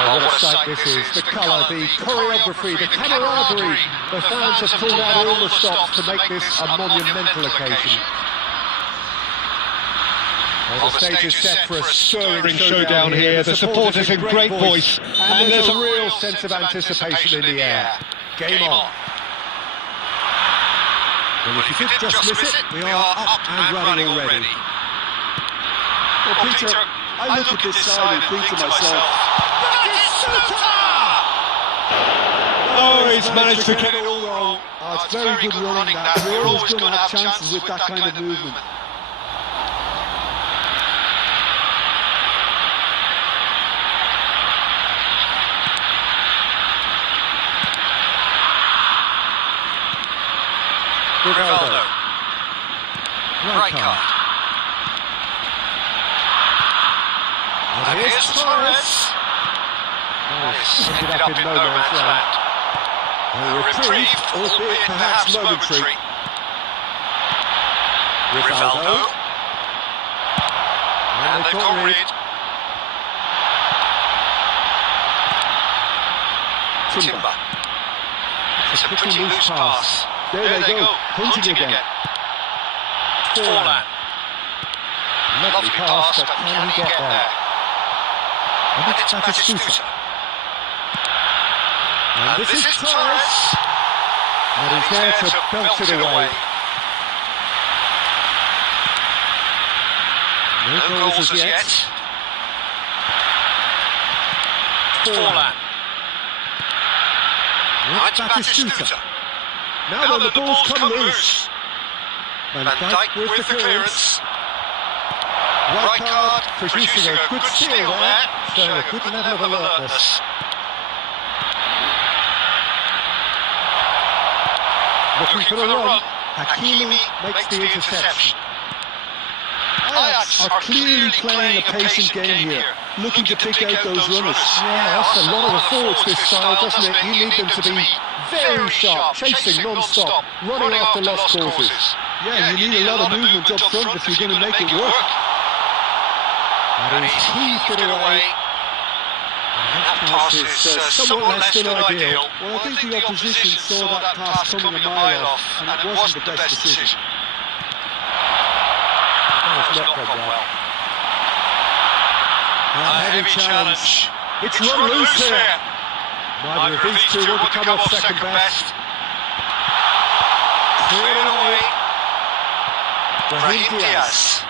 Oh, what a sight this is. The colour, the choreography, the camaraderie. The fans have pulled out all the stops to make this a monumental occasion. Well, the stage is set for a stirring showdown here. The supporters in great voice, and there's a real sense of anticipation in the air. Game on. Well, if you did just miss it, we are up and running already. Well, Peter, I look at this side and think to myself, oh, he's managed to get it all wrong. Oh, it's very good running that. We're always going to have chances with that kind of movement. Ronaldo. Right card. And here's Torres. Ended up in no man's land. A reprieve, albeit perhaps momentary. Rivaldo. And they've got rid. Timber. It's a pretty loose pass. There they go, hunting again. Forlan. Lovely pass, but can he get there? And it's Batistuta. And this is Torres. And he's there to belt it away. No goals as yet. Forlan. It's Batistuta. Now then, the ball's come loose. Van Dijk with the clearance. Right card, producing a good steal there, showing a good level of alertness. Looking for the run. Hakimi makes the interception. Ajax are clearly playing a patient game here, looking to pick out those runners. Yeah, that's a lot of the forwards this style, doesn't it? You need them to be very sharp, chasing non-stop, running after lost causes. Yeah, you need a lot of movement up front if you're going to make it work. And he's heaved it away. That pass is somewhat less than ideal. Well, I think the opposition saw that pass coming a mile off, and it wasn't the best decision. It's not gone well. A heavy challenge. It's run loose here. Neither of these two want to come off second best. Cleared away. Brahim Diaz.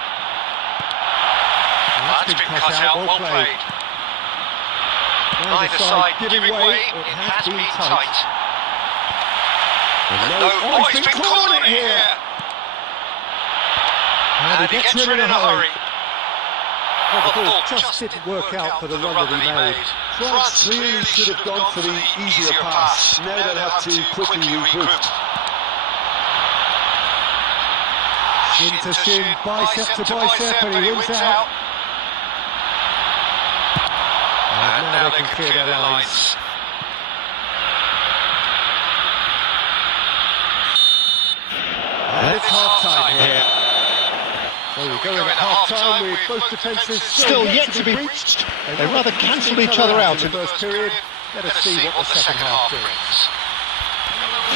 That's been cut out, well played. Neither side giving way, it has been tight. Oh, he's been caught in here. And he gets rid in a hurry. Well, the ball just didn't work out for the run that he made. France clearly should have gone for the easier pass. Now they'll have to quickly regroup. Shin to shin, bicep to bicep, and he wins out. And now they can clear their lines. And it's half-time here. So we go in at half-time with both defences still yet to be breached. They rather cancelled each other out in the first period. Let us see what the second half brings.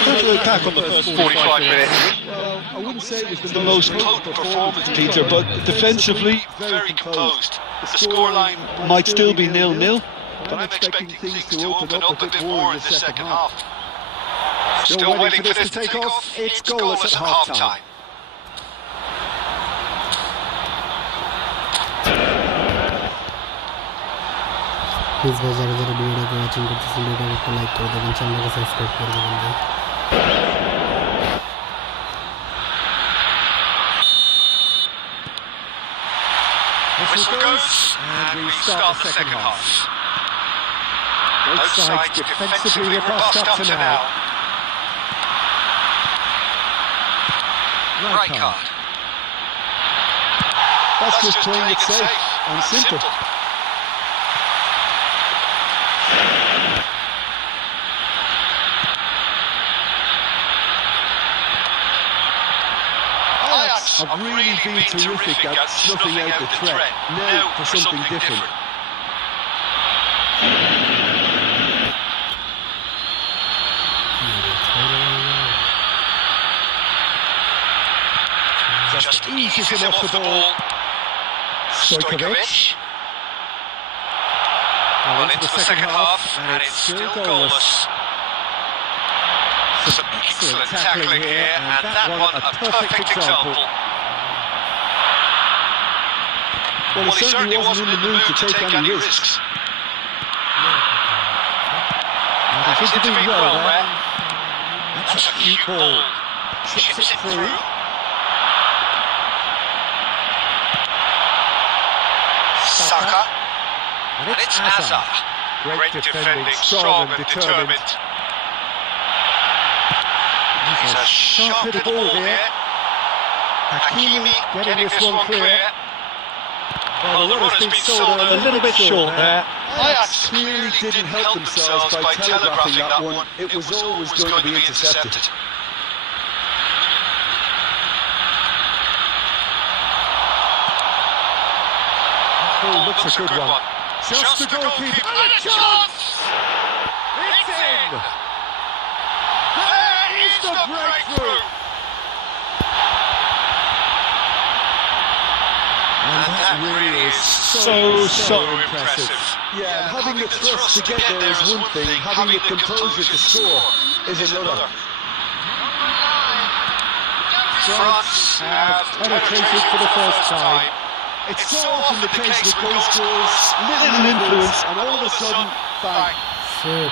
Total attack on the first 45 minutes. Well, I wouldn't say it was The most potent performance, Peter, but defensively very composed. The scoreline might still be 0-0. but I'm expecting things to open up a bit more in the second half. Still waiting for this to take off. It's goalless at half-time. Please guys, video को watching करते समय video को like कर देना, channel को subscribe कर देना। Whistle goes, and we start the second half. Both sides defensively robust up to now. Right card. That's just playing it safe and simple. I've really been terrific at snuffing out the threat. Now for something different. just eases him off the ball. Stojkovic. Well, into the second half, and it's still goalless. Some excellent tackling here, and that one a perfect example. Well, he certainly wasn't in the mood to take any risks. And he's intervened well there. That's a cute ball. Chips it through. Saka. And it's Hazard. Great defending, strong and determined. He's a sharp little ball here. Hakimi getting this one clear. Well, the runner's been sold a little bit short there. Ajax clearly didn't help themselves by telegraphing that one. It was always going to be intercepted. Ball looks a good one. Just the goalkeeper. And a chance! It's in! There is the breakthrough! And that really is so impressive. Yeah, having the thrust to get there is one thing, having the composure to score is another. France have Penetrated for the first time. It's so often the case with goal scorers, little influence, and all of a sudden, bang. Shit.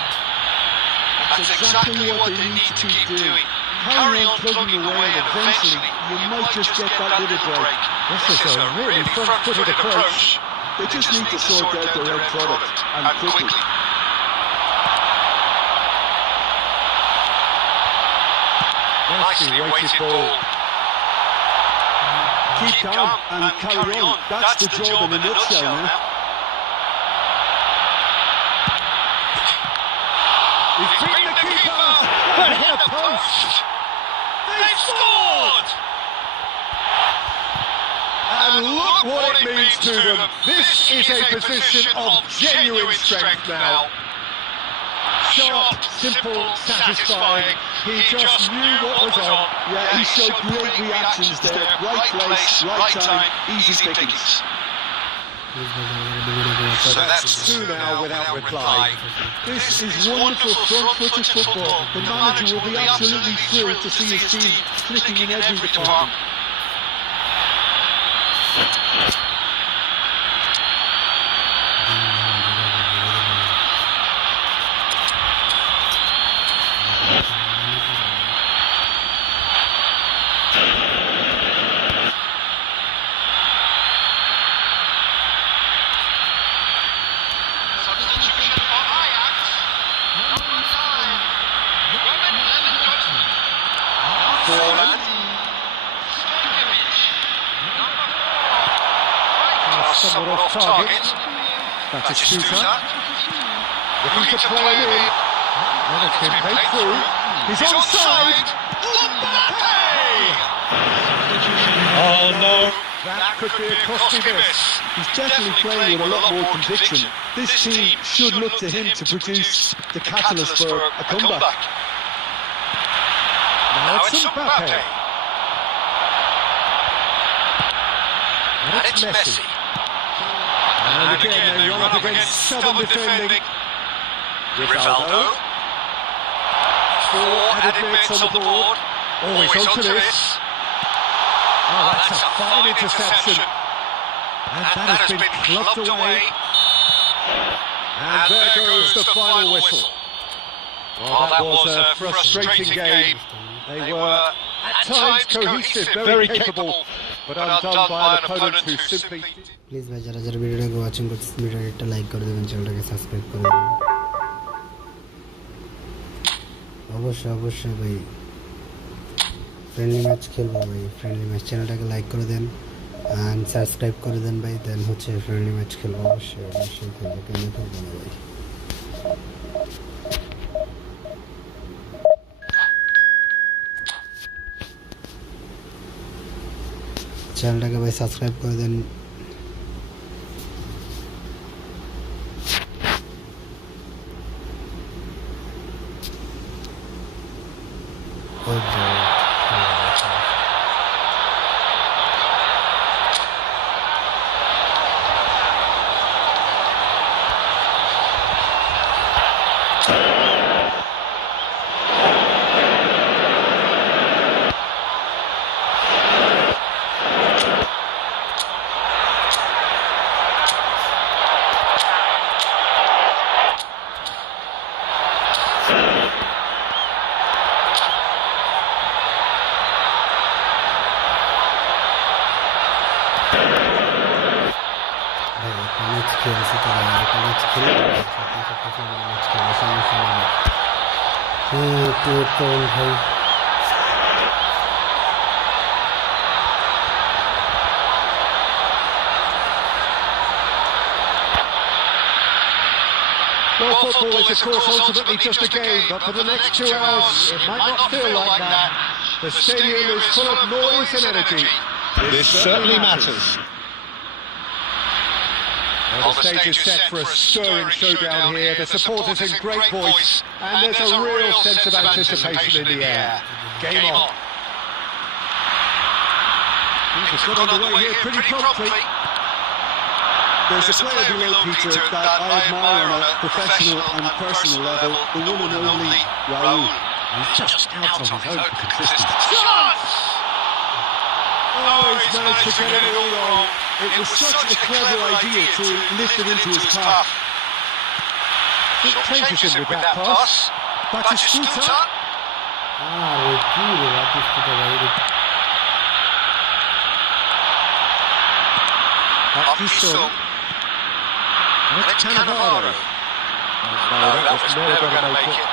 That's exactly what they need to keep doing. Carry on plugging away, and eventually you might just get that little break. This is a really front-footed approach. They just need to sort out their own product, and quickly. Nicely weighted ball. Keep calm and carry on. That's the job in a nutshell now. He's beaten the keeper, but hit a post. They've scored! And look what it means to them. This is a position of genuine strength now. Sharp, simple, satisfying. He just knew what was on. Yeah, he showed great reactions there. Right place, right time, easy pickings. So that's two now without reply. This is wonderful front-footed football. The manager will be absolutely thrilled to see his team clicking in every department. Somewhat off target. That's a shooter. Looking to play it in. And it's been played through. He's onside. Oh no. That could be a costly miss. He's definitely playing with a lot more conviction. This team should look to him to produce the catalyst for a comeback. Now it's Mbappe. And it's Messi. And again they run up against stubborn defending. Rivaldo. 4 added minutes on the board. Always onto this. Oh, that's a fine interception. And that has been clubbed away. And there goes the final whistle. Well, that was a frustrating game. They were at times cohesive, very capable, but undone by an opponent who simply... please ভাই যারা যারা ভিডিওটাকে watching করতেছেন ভিডিওটা একটা like করে দেবেন, চ্যানেলটাকে সাবস্ক্রাইব করে দেবেন। অবশ্যই ভাই ফ্রেন্ডলি ম্যাচ খেলবো ভাই, ফ্রেন্ডলি ম্যাচ চ্যানেলটাকে লাইক করে দেন অ্যান্ড সাবস্ক্রাইব করে দেন ভাই, দেন হচ্ছে ফ্রেন্ডলি ম্যাচ খেলবো, অবশ্যই খেলবো, কেন খেলবো না ভাই। চ্যানেলটাকে ভাই সাবস্ক্রাইব করে দেন। ম্যাচ খেলে ফ্রেন্ডলি ম্যাচ খেলে সমস্যা নেই। হ্যাঁ একটু ওয়েট করুন ভাই। Well, football is, of course, ultimately just a game, but for the next 2 hours, it might not feel like that. The stadium is full of noise and energy. This certainly matters. Well, the stage is set for a stirring showdown here. The supporters in great voice, and there's a real sense of anticipation in the air. Game on. Things have got underway here pretty promptly. There's a player below Peter that I admire on a professional and personal level, the one and only Raul. He's just out on his own consistency. Oh, he's managed to get it all wrong. It was such a clever idea to lift it into his path. It changes him with that pass. Batistuta. Retiro Batistuta ভাই। Batistuta. That's Cannavaro. No, that was never going to make it.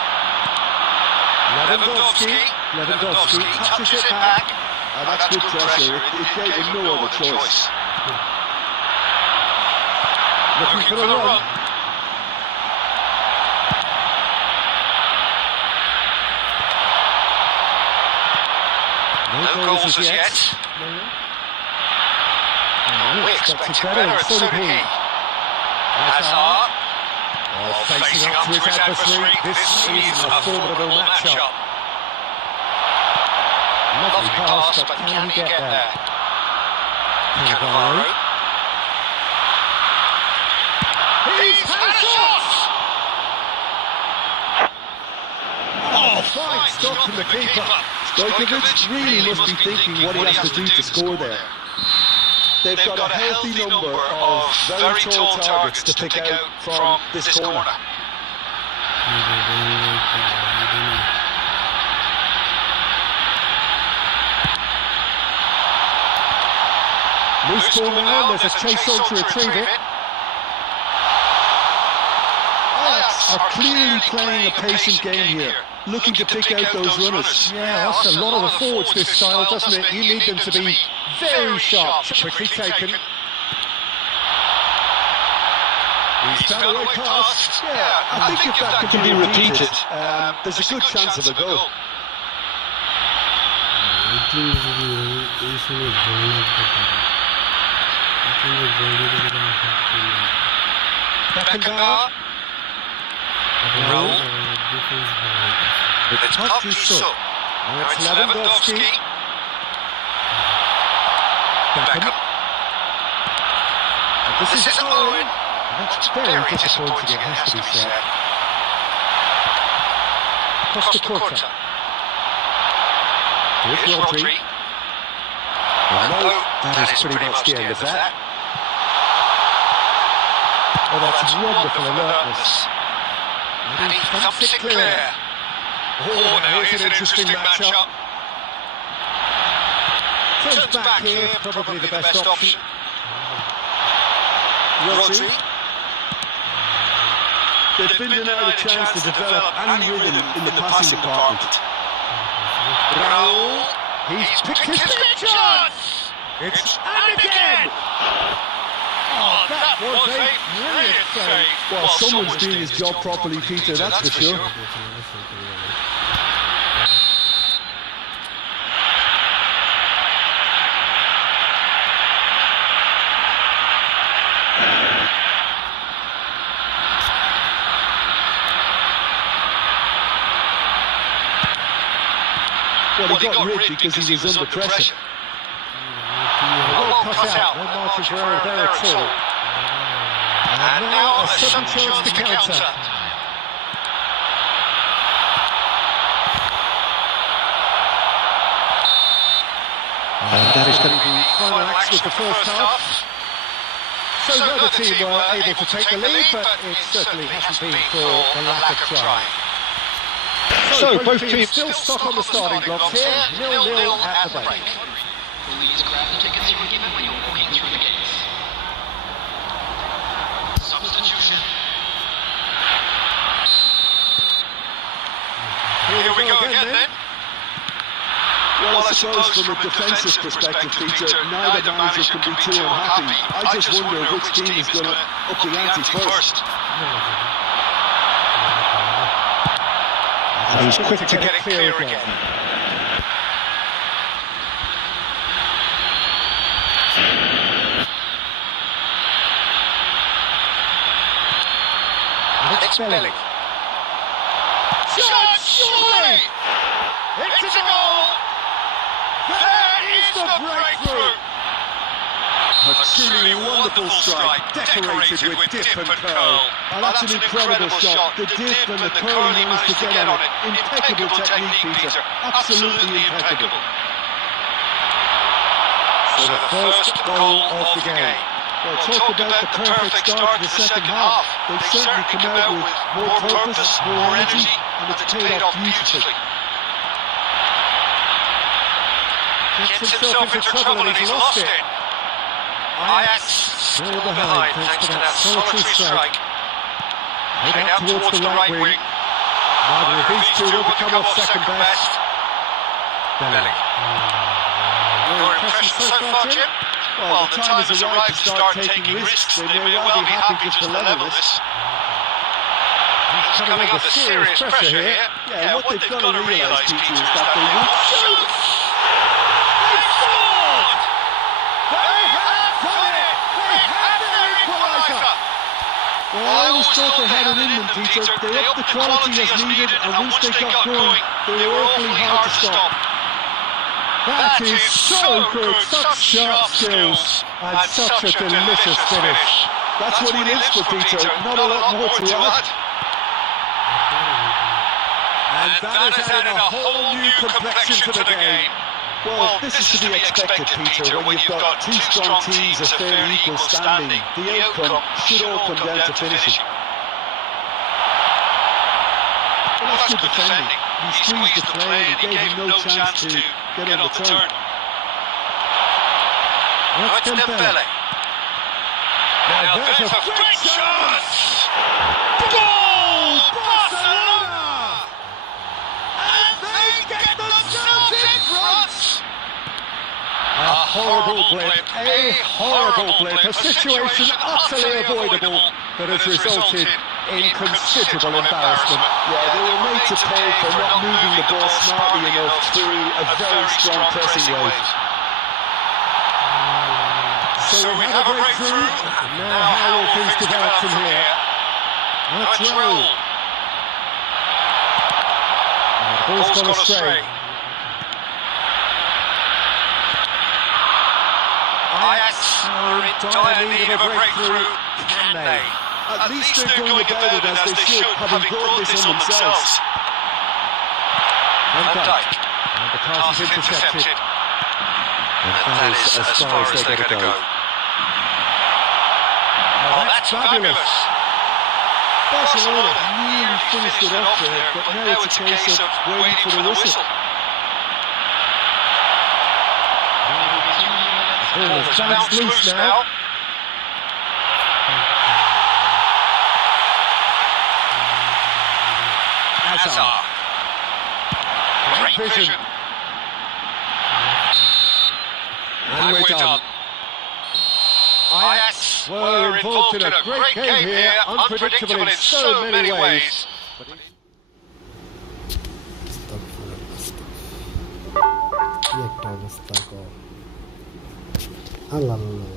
Lewandowski touches it back. That's good pressure. It gave him no other choice. Looking for the run. No goals as yet. We expected better, and so did he. Hazard. Facing up to his adversary. This is a formidable matchup. Lovely pass, but can he get there? Cannavaro. He's had a shot! Oh, fine stop from the keeper. Stojkovic really must be thinking what he has to do to score there. They've got a healthy number of very tall targets to pick out from this corner. Loose ball now, there's a chase on to retrieve it. Are clearly playing a patient game here, looking to pick out those runners. Yeah, that's a lot of the forwards this style, doesn't it? You need them to be very sharp. Quickly taken. He's found a way past. Yeah, I think if that can be repeated, there's a good chance of a goal. Beckenbauer. Roll. It's Batistuta. Now it's Lewandowski. Beckham. This is Owen. That's very disappointing, it has to be said. Costa Curta. Here's Rodri. No, that is pretty much the end of that. Oh, that's wonderful alertness. And he thumps it clear. Oh, now here's an interesting matchup. Turns back here, probably the best option. Rodri. They've been denied a chance to develop any rhythm in the passing department. Raul. He's picked his big chance. It's and again. Oh, that was a brilliant save. Well, someone's doing his job properly, Peter, that's for sure. Well, he got ripped because he was under pressure. Well cut out, no marches were there at all. And now a sudden chance to counter. And that is going to be the final action of the first half. So the other team were able to take the lead, but it certainly hasn't been for the lack of trying. So both teams still stuck on the starting blocks here, 0-0 at the break. Please grab the tickets you were given when you were walking through the gates. Substitution. here we go again then. Well, I suppose from a defensive perspective, Peter, neither manager can be too unhappy. I just wonder which team is going to up the ante first. And he's quick to get it clear again. It's Belling. Shot, surely! It's a goal! There is the breakthrough! A truly wonderful strike, decorated with dip and curl. Oh, that's an incredible shot. The dip and the curl he managed to get on it. Impeccable technique, Peter. Absolutely impeccable. So the first goal of the game. Well, talk about the perfect start to the second half. They've certainly come out with more purpose, more energy, and it's paid off beautifully. Gets himself into trouble and he's lost it. Ajax still behind thanks to that solitary strike. Played out towards the right wing. Neither of these two will become off second best. Belling. Your impression so far, Jim? Well, the time has arrived to start taking risks. They may well be happy just to level this. He's coming under serious pressure here. Yeah, what they've got to realise, Peter, is that they will shoot. They scored! They have done it! They have their equaliser! Well, I always thought they had it in them, Peter. They upped the quality as needed, and once they got going, they were awfully hard to stop. That is so good, such sharp skills, and such a delicious finish. That's what he lives for, Peter. Not a lot more to add. And that has added a whole new complexion to the game. Well, this is to be expected, Peter, when you've got two strong teams of fairly equal standing. The outcome should all come down to finishing. Well, that's good defending. He squeezed the play and he gave him no chance to get on the turn. Now it's Dembele. Now there's a great chance! Goal! Barcelona! And they get themselves in front! A horrible blip, a situation utterly avoidable that has resulted in considerable embarrassment. Yeah, they were made to pay for not moving the ball smartly enough through a very strong pressing wave. So we have a breakthrough. Now how will things develop from here? Let's roll. Ball's gone astray. Ajax are in dire need of a breakthrough. Can they? At least they're going about it as they should, having brought this on themselves. Van Dijk. And the pass is intercepted. And that is as far as they're going to go. Oh, that's fabulous. Barcelona nearly finished it off there, but now it's a case of waiting for the whistle. The ball is bounced loose now. Hazard. Great vision. And we're done. Ajax were involved in a great game here, unpredictable in so many ways. একটা অবস্থা কর আল্লাহ আল্লাহ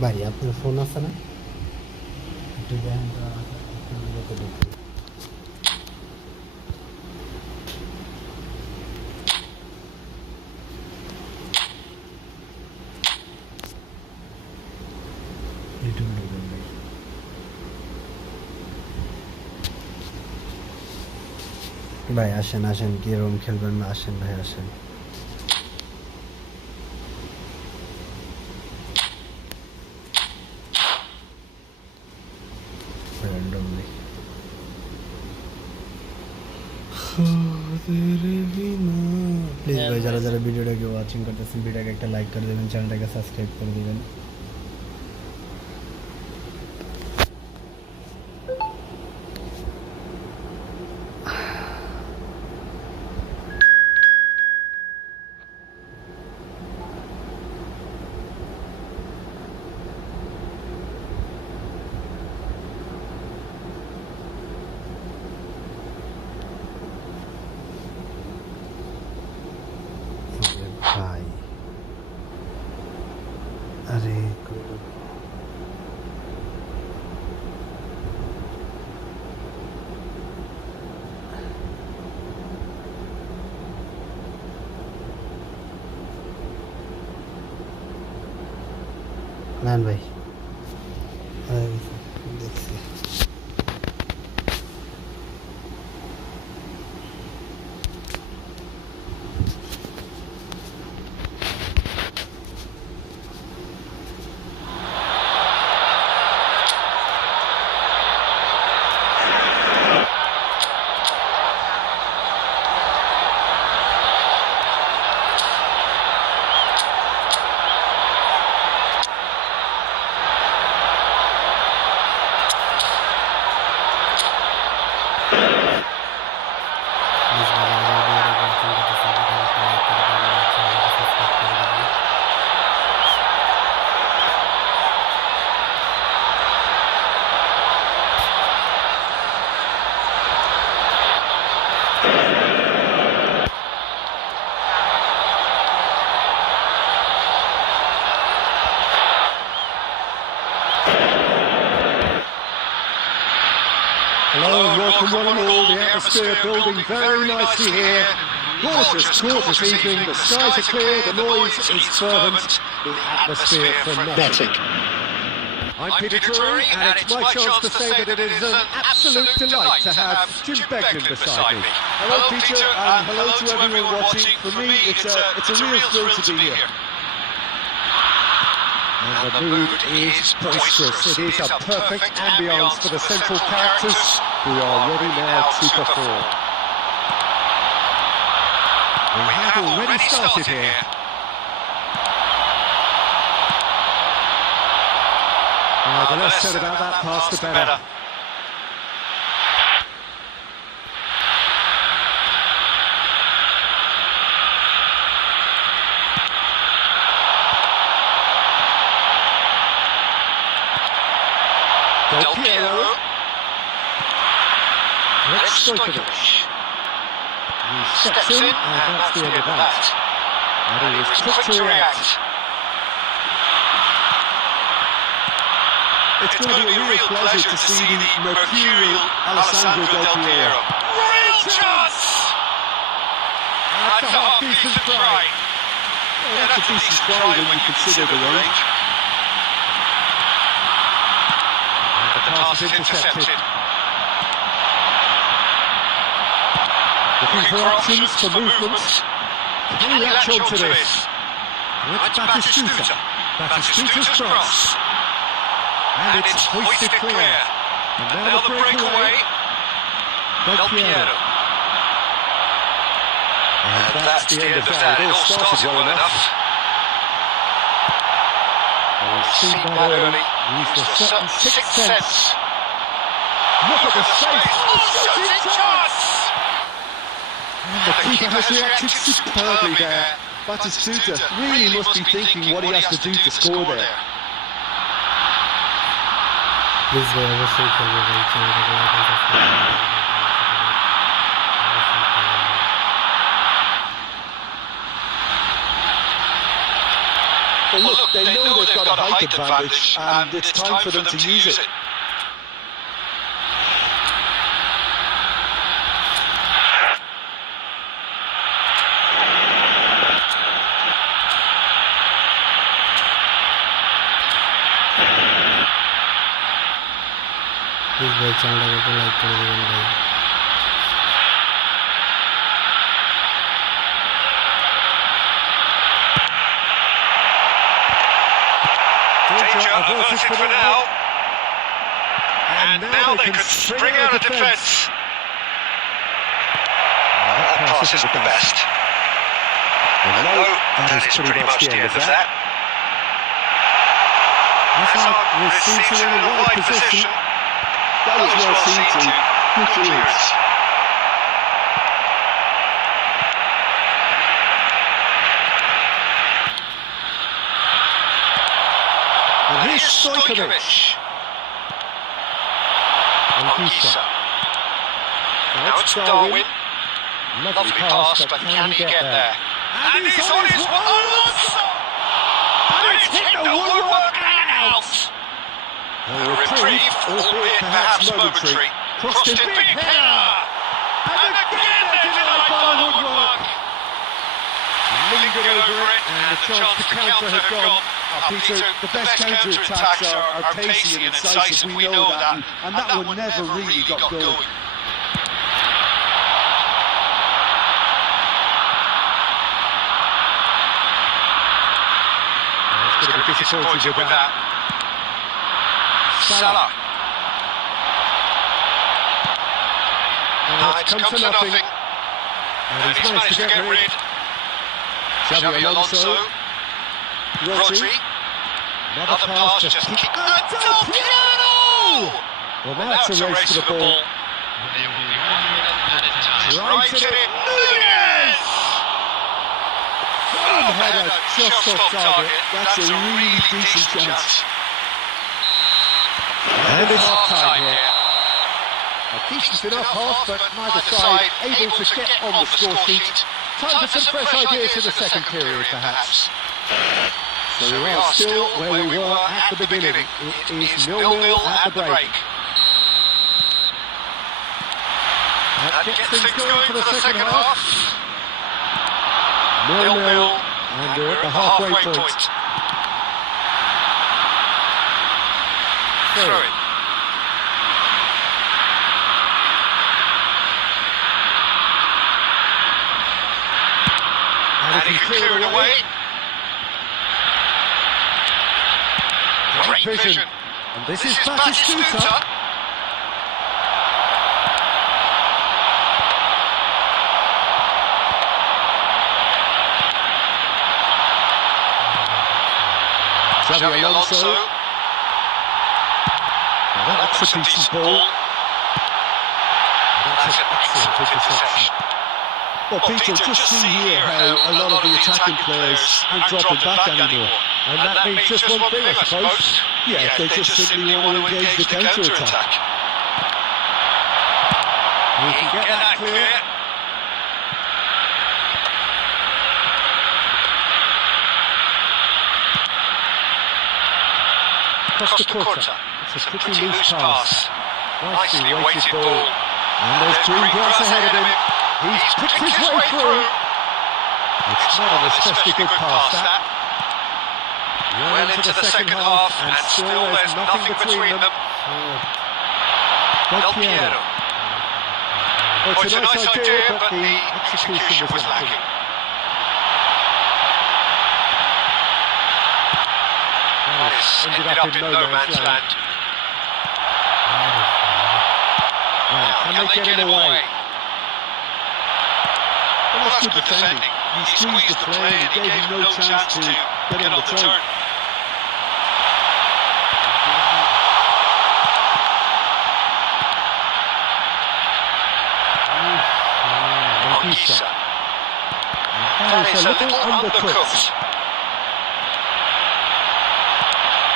ভাই আপনার phone আছে না একটু দেখেন তো দেখুন ভাই আসেন আসেন কি রুম খেলবেন না আসেন ভাই আসেন randomly तेरे बिना প্লিজ ভাই যারা যারা ভিডিওটাকে ওয়াচিং করতেছেন ভিডিওটাকে একটা লাইক করে দেবেন, চ্যানেলটাকে সাবস্ক্রাইব করে দেবেন। ভাই আরে নান ভাই দেখছি Hello, welcome one and all. The atmosphere building very nicely here. Gorgeous, gorgeous evening. The skies are clear, the noise is fervent, the atmosphere frenetic. I'm Peter Drury, and it's my chance to say that it is an absolute delight to have Jim Begnan beside me. Hello, Peter, and hello to everyone watching. For me, it's a real thrill to be here. And the mood is boisterous. It is a perfect ambience for the central characters who are ready now to perform. We have already started here. The less said about that pass, the better. Del Piero. Let's Stojkovic. He steps in, and that's the end of that. And he is quick to react. It's going to be a real pleasure to see the mercurial Alessandro Del Piero. Real chance! That's a half-decent try. Yeah, that's a decent try when you consider the range. And the pass is intercepted. Looking for options for movement. Can he latch onto this? It's Batistuta. Batistuta's cross. And it's hoisted clear. And now the breakaway. Del Piero. And that's the end of that. It all started well enough. And we've seen that early. Used a certain sixth sense. Look at the space. Oh, shooting chance! And the keeper has reacted superbly there. Batistuta really must be thinking what he has to do to score there. Please ভাই অবশ্যই করবো ভাই, চ্যানেলটাকে like এবং subscribe করে দেবেন। Well, look, they know they've got a height advantage, and it's time for them to use it. Please ভাই চ্যানেলটাকে একটু লাইক করে দেবেন ভাই। Danger averted for now. And now they can spring out of defence. That pass isn't the best. That is pretty much the end of that. Hazard receives it in a wide position. That was well seen to. Good clearance. And here's Stojkovic. Anguissa. Now it's Darwin. Lovely pass, but can he get there? And he's on his way! And it's hit the woodwork and out! A reprieve, albeit perhaps momentary. Crossed in big header! And again they're denied by the woodwork! Lingered over it, and the chance to counter had gone. Peter, the best counter-attacks are pacey and incisive, we know that, and that one never really got going. He's going to be disappointed with that. Salah. It's come to nothing. And he's managed to get rid. Xavi Alonso. Rodri. Another pass, just kick. And Del Piero! Well, now it's a race for the ball. Right at it. Nunez! Header just off target. That's a really decent chance. And it's half-time here. A decent enough half, but neither side able to get on the score sheet. Time for some fresh ideas in the second period, perhaps. So we are still where we were at the beginning. It is 0-0 at the break. That gets things going for the second half. 0-0, and we're at the halfway point. Throw it. And he can clear it away. Great vision. And this is Batistuta. Xavi Alonso. That's a decent ball. That's an excellent interception. Well, Peter, just see here how a lot of the attacking players aren't dropping back anymore. And that means just one thing, I suppose. Yeah, they just simply want to engage the counter-attack. You can get that clear. Costa Curta. It's a pretty loose pass. Nicely weighted ball. And there's green grass ahead of him. He's picked his way through. It's not an especially good pass, that. Well into the second half, and still there's nothing between them. Del Piero. Well, it's a nice idea, but the execution was lacking. This ended up in no man's land. Now, can they get him away? Well, that's good defending. He squeezed the play and he gave him no chance to get on the turn. Anguissa. That is a little undercooked.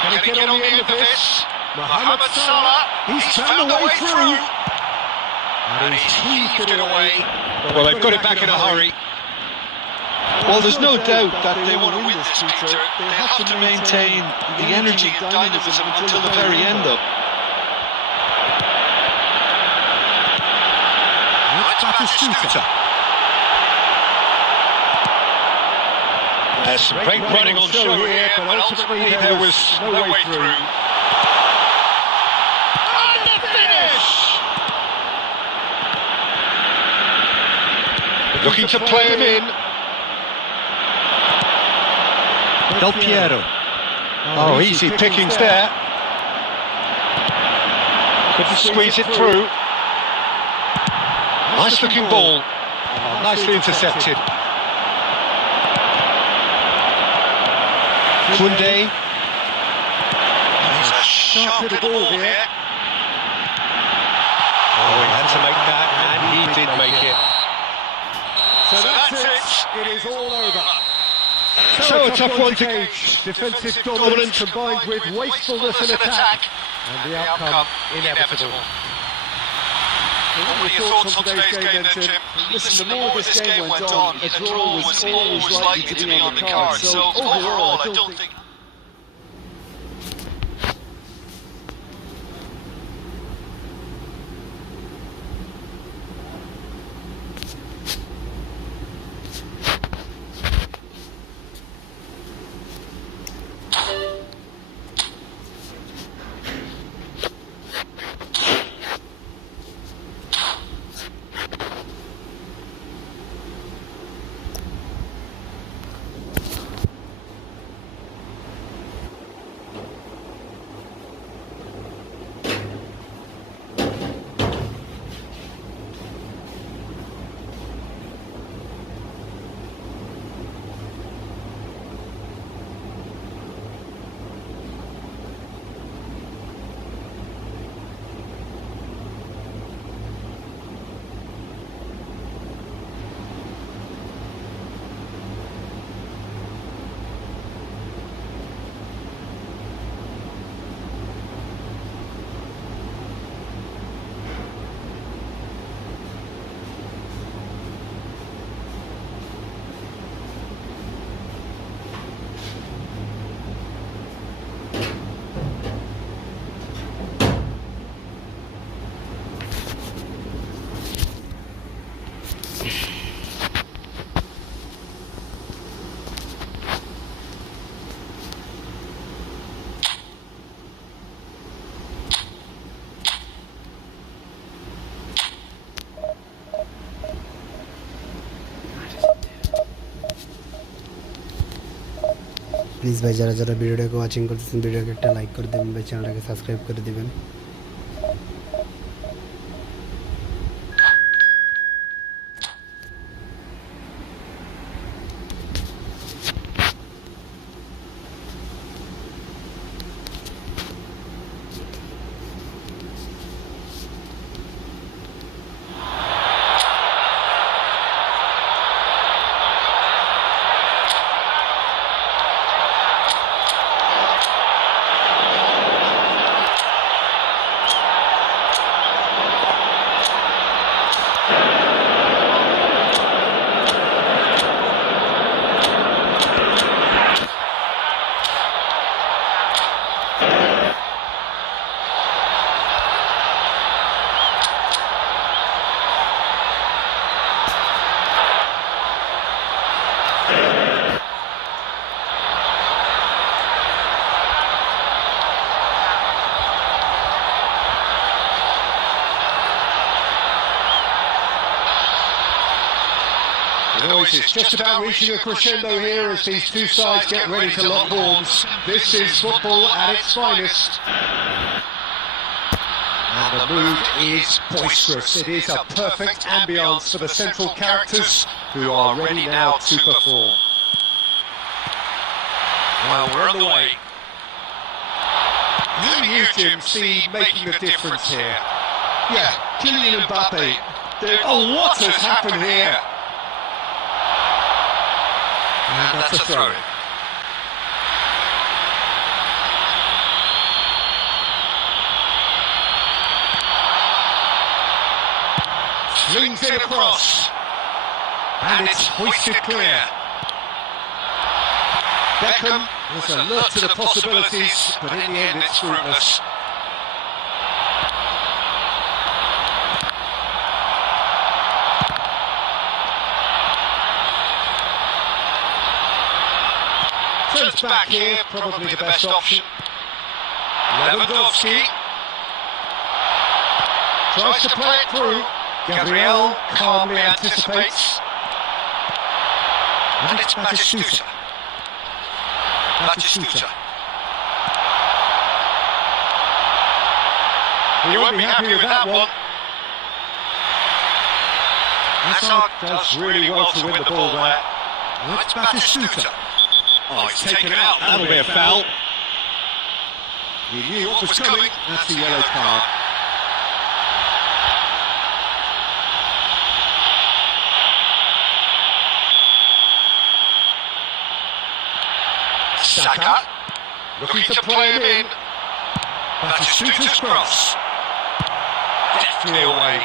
Can he get on the end of this? Mohamed Salah. He's found a way through. And he's heaved it away. Well, they've got it back in a hurry. Well, there's no doubt that they want to win this, Peter. They have to maintain the energy and dynamism until the very end, though. It's Batistuta. There's some great running on show here, but ultimately there was no way through. And the finish! Looking to play him in. Del Piero. Oh, easy pickings there. Couldn't squeeze it through. Nice looking ball. Oh, nicely intercepted. Kunde. There's a sharp little ball here. Oh, he had to make that, and he did make it. So that's it. It is all over. So a tough one to gauge. Defensive dominance combined with wastefulness in attack. And the outcome inevitable. What are your thoughts on today's game then, Tim? Listen, the more this game went on, a draw was always likely to be on the card. So overall, I don't think... please ভাই যারা যারা ভিডিওটাকে watching করতেছেন ভিডিওকে একটা like করে দেবেন ভাই, চ্যানেলটাকে সাবস্ক্রাইব করে দিবেন। The noise is just about reaching a crescendo here as these two sides get ready to lock horns. This is football at its finest. And the mood is boisterous. It is a perfect ambience for the central characters who are ready now to perform. Well, we're on the way. Who do you, Jim, see making the difference here? Yeah, Kylian Mbappe. Oh, what has happened here? And that's a throw. Flings it across. And it's hoisted clear. Beckham was alert to the possibilities, but in the end it's fruitless. Turns back here, probably the best option. Lewandowski tries to play it through. Gabriel calmly anticipates. And it's Batistuta. Batistuta. He won't be happy with that one. Hazard does really well to win the ball there. It's Batistuta. Oh, he's taken out. That'll be a foul. He knew what was coming. That's the yellow card. Saka. Looking to play him in. That's a shooter's cross. Definitely away.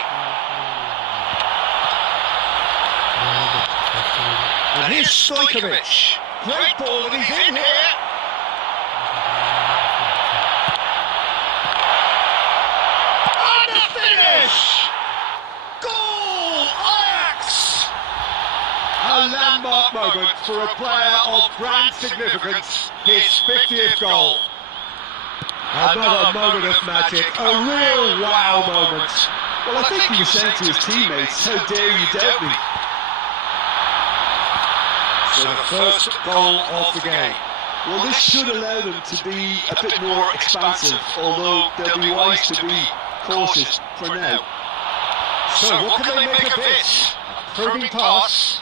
And here's Stojkovic. Great ball, and he's in here. And a finish! Goal, Ajax! A landmark moment for a player of grand significance, his 50th goal. Another moment of magic, a real wow moment. Well, I think he was saying to his teammates, how dare you doubt me? So the first goal of the game. Well, this should allow them to be a bit more expansive, although they'll be wise to be cautious for now. So what can they make of this? A probing pass.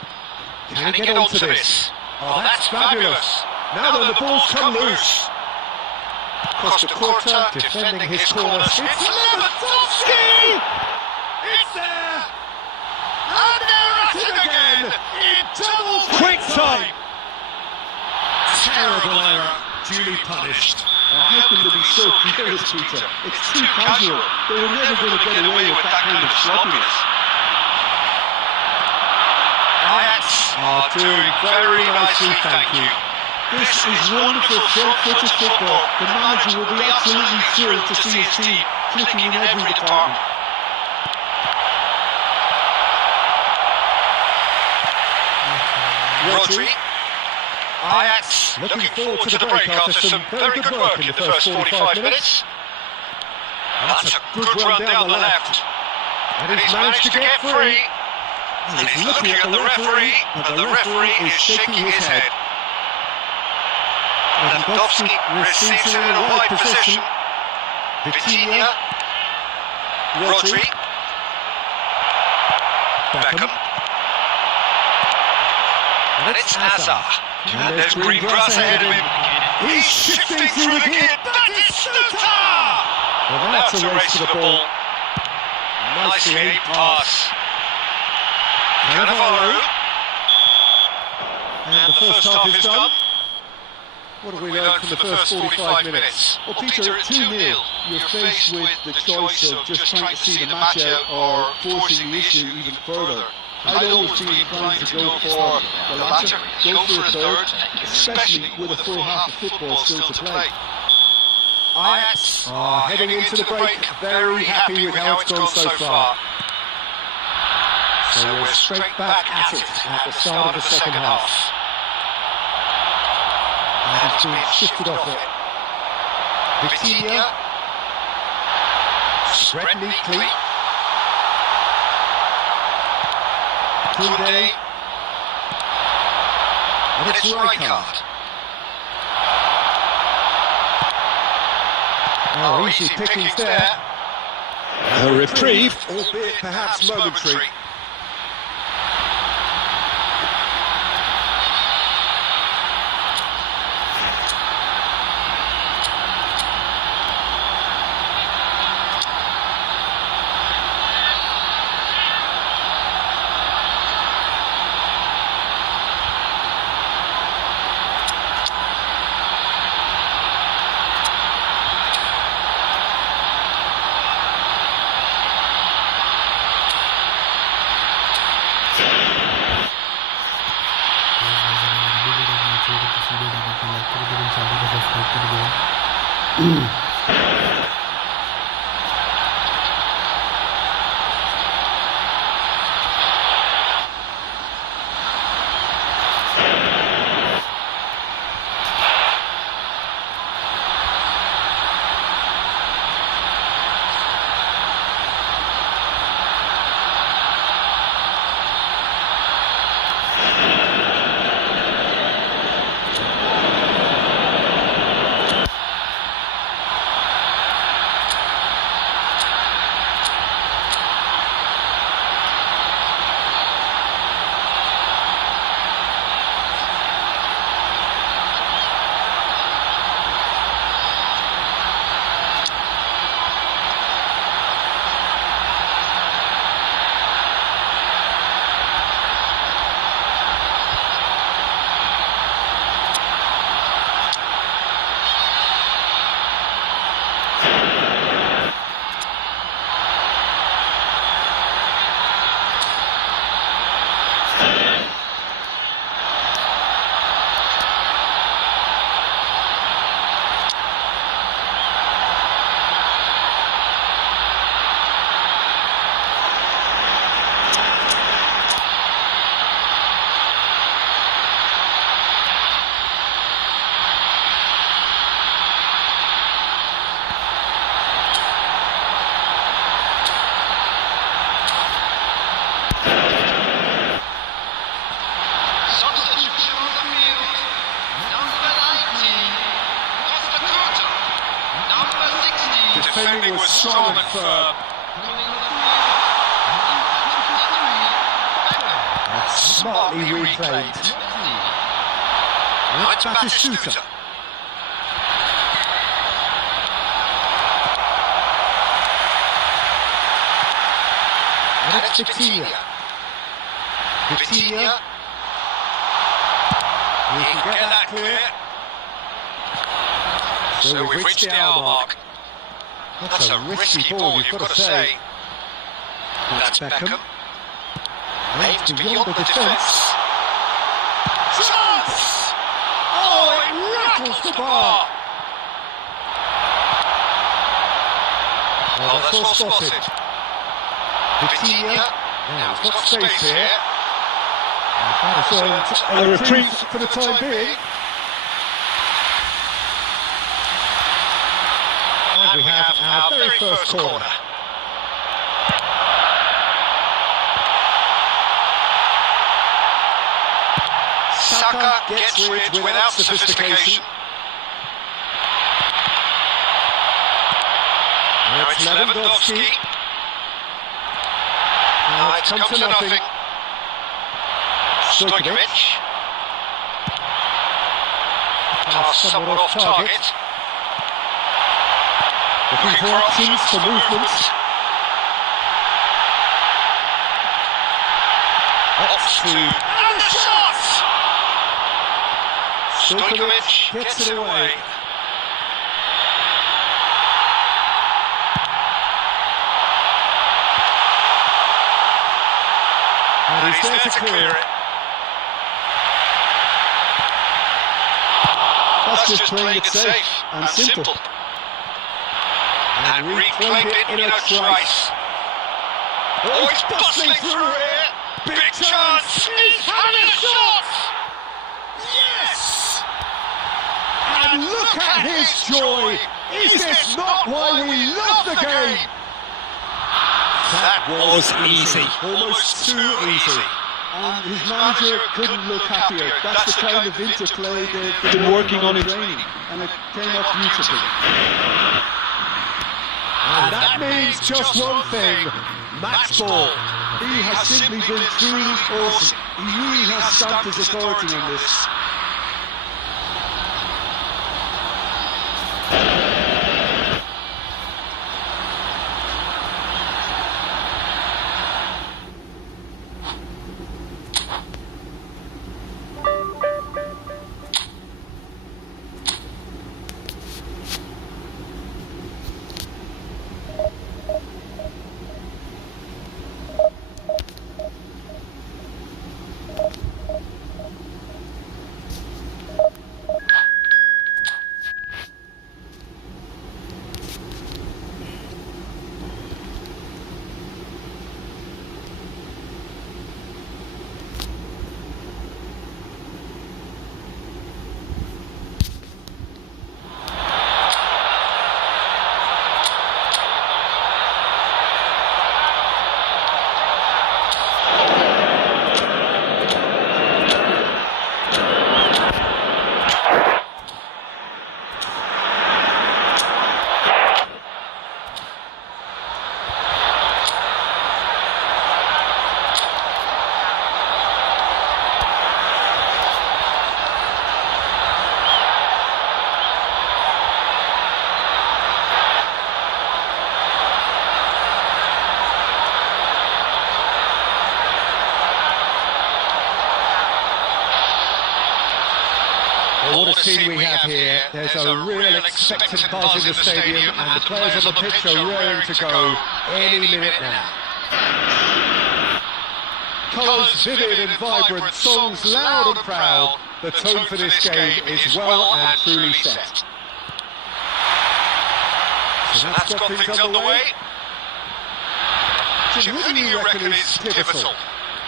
Can he get onto this? Oh, that's fabulous. Now then, the ball's come loose. Costa Curta defending his corner. It's Lewandowski! It's there! And they're at it again! In double quick time! Terrible error, duly punished. How can they be so careless, Peter? It's too casual. They were never going to get away with that kind of sloppiness. Ajax are doing very nicely, thank you. This is wonderful front-footed football. The manager will be absolutely thrilled to see his team clicking in every department. Rodri. Ajax looking forward to the break after some very good work in the first 45 minutes. That's a good run down the left. And he's managed to get free. And he's looking at the referee, and the referee is shaking his head. Lewandowski receives him in a wide position. Vitinha. Rodri. Beckham. And it's Hazard. And there's green grass ahead of him. He's shifting through the kid. That is Stuta! Well, that's a race to the ball. Nicely aimed pass. Cannavaro. And the first half is done. What have we learned from the first 45 minutes? Well, Peter, at 2-0, you're faced with the choice of just trying to see the match out or forcing the issue even further. I'd always be inclined to go for the latter, go for a third, especially with a full half of football still to play. Ajax are heading into the break very happy with how it's gone so far. So we're straight back at it at the start of the second half. And it's been shifted off it. Vitinha. Spread neatly. Koundé. And it's Rijkaard. Oh, easy pickings there. A reprieve, albeit perhaps momentary. defending was strong and firm. Smartly replayed. Now it's Batistuta. And it's Vitinha. Vitinha. He can get that clear. So we've reached the hour mark. That's a risky ball, you've got to say. That's Beckham. Aimed beyond the defence. Chance! Oh, it rattles the bar! Oh, that's well spotted. Vitinha. Now he's got space here. A reprieve for the time being. And we have our very first corner. Saka gets rid without sophistication. Now it's Lewandowski. Now it's come to nothing. Stojkovic. Pass somewhat off target. Looking for options for movement. Off to... And the shot! Stojkovic gets it away. And he's there to clear it. That's just playing it safe and simple. And reclaimed it in a trice. Oh, he's bustling through here. Big chance. He's having a shot. Yes. And look at his joy. Is this not why we love the game? That was easy. Almost too easy. And his manager couldn't look happier. That's the kind of interplay they've been working on in training. And it came up beautifully. And that means just one thing, match ball. He has simply been truly awesome. He really has stamped his authority on this. What a scene we have here. There's a real expectant buzz in the stadium and the players on the pitch are raring to go any minute now. Colours vivid and vibrant, songs loud and proud. The tone for this game is well and truly set. So that's got things underway. Jim, who do you reckon is pivotal?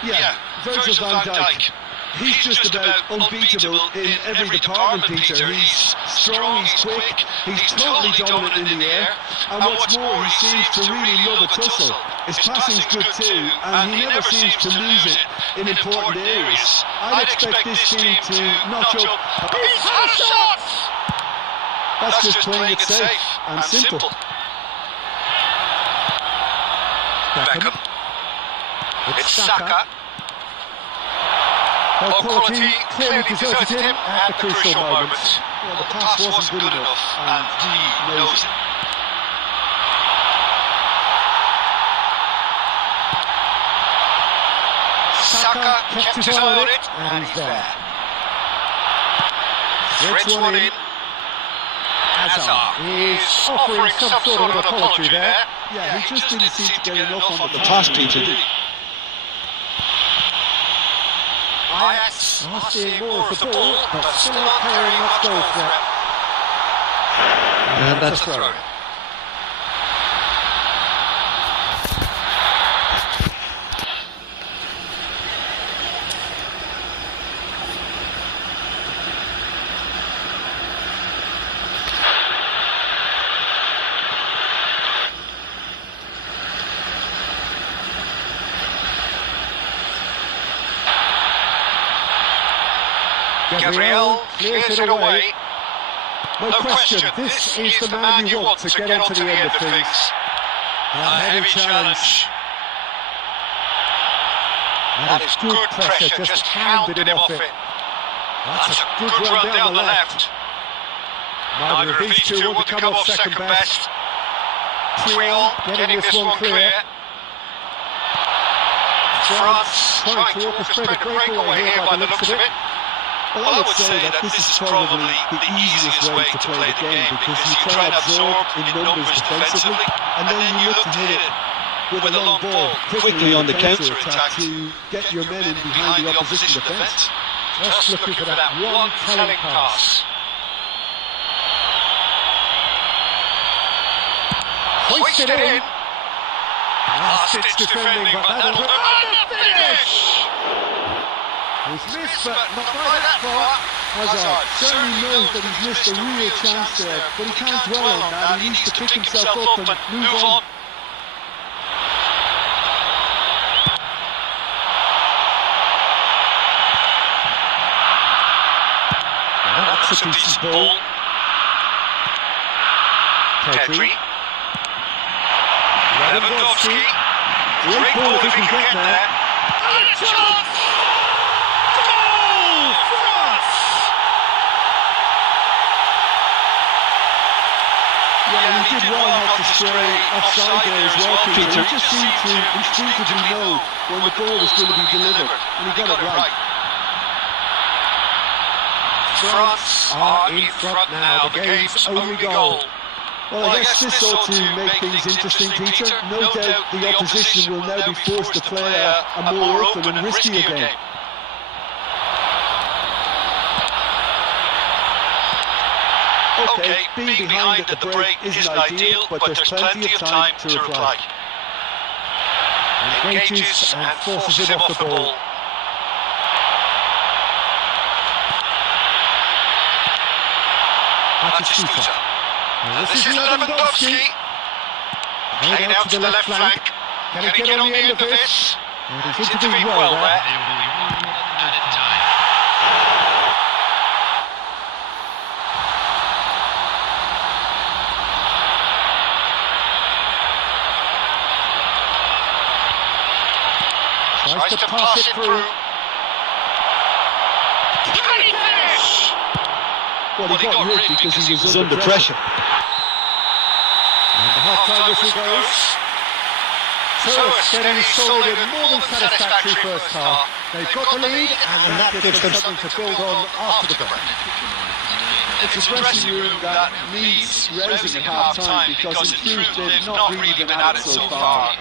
Yeah, Virgil van Dijk. He's just about unbeatable in every department, Peter. He's strong, he's quick, he's totally dominant in the air, and what's more, he seems to really love a tussle. His passing's good too, and he never seems to lose it in important areas. I'd expect this team to notch up. He's had a shot! That's just playing it safe and simple. Beckham. It's Saka. Well, quality clearly deserted him at the crucial moment. Well, The pass wasn't good enough, and he knows it. Saka kept his eye on it, and he's there. Threads one in. Hazard is offering some sort of an apology there. Yeah, he just didn't seem to get enough on the pass, pass, Peter. Peter. Ajax are seeing more of the ball, but still not carrying much goal threat. And That's a throw. Gabriel clears it away. No question, this is the man you want to get onto the end of things. A heavy challenge. That is good pressure, just hounded him off it. That's a good run down the left. Neither of these two want to come off second best. Triol getting this one clear. France trying to orchestrate a breakaway here by the looks of it. Well, I would say that this is probably the easiest way to play the game because you try and absorb in numbers defensively and then you look to hit it with a long ball quickly on the counter-attack to get your men in behind the opposition defence. Just looking for that one telling pass. Hoisted in. Last-ditch defending, but that'll do. And the finish! He's missed, but not by that far. Hazard certainly knows that he's missed a real chance there, but he can't dwell on that. He needs to pick himself up and move on. That's a decent ball. Pedri. Lewandowski. Great ball if he can get there. And a chance! Goal! France! Yeah, he did well not to stray offside there as well, Peter. He just seemed to instinctively know when the ball was going to be delivered, and he got it right. France are in front now, the game's only goal. Well, I guess this ought to make things interesting, Peter. No doubt the opposition will now be forced to play a more open and riskier game. Okay, being behind at the break isn't ideal, but there's plenty of time to reply. Engages and forces him off the ball. Batistuta. This is Lewandowski. Played out to the left flank. Can he get on the end of this? He's intervened well there. Added time. Tries to pass it through. Can he finish? Well, he got rid because he was under pressure. And the half-time whistle goes. So a steady, solid and more than satisfactory first half. They've got the lead and that gives them something to build on after the break. It's a dressing room that needs rousing at half-time because in truth they've not really been at it so far.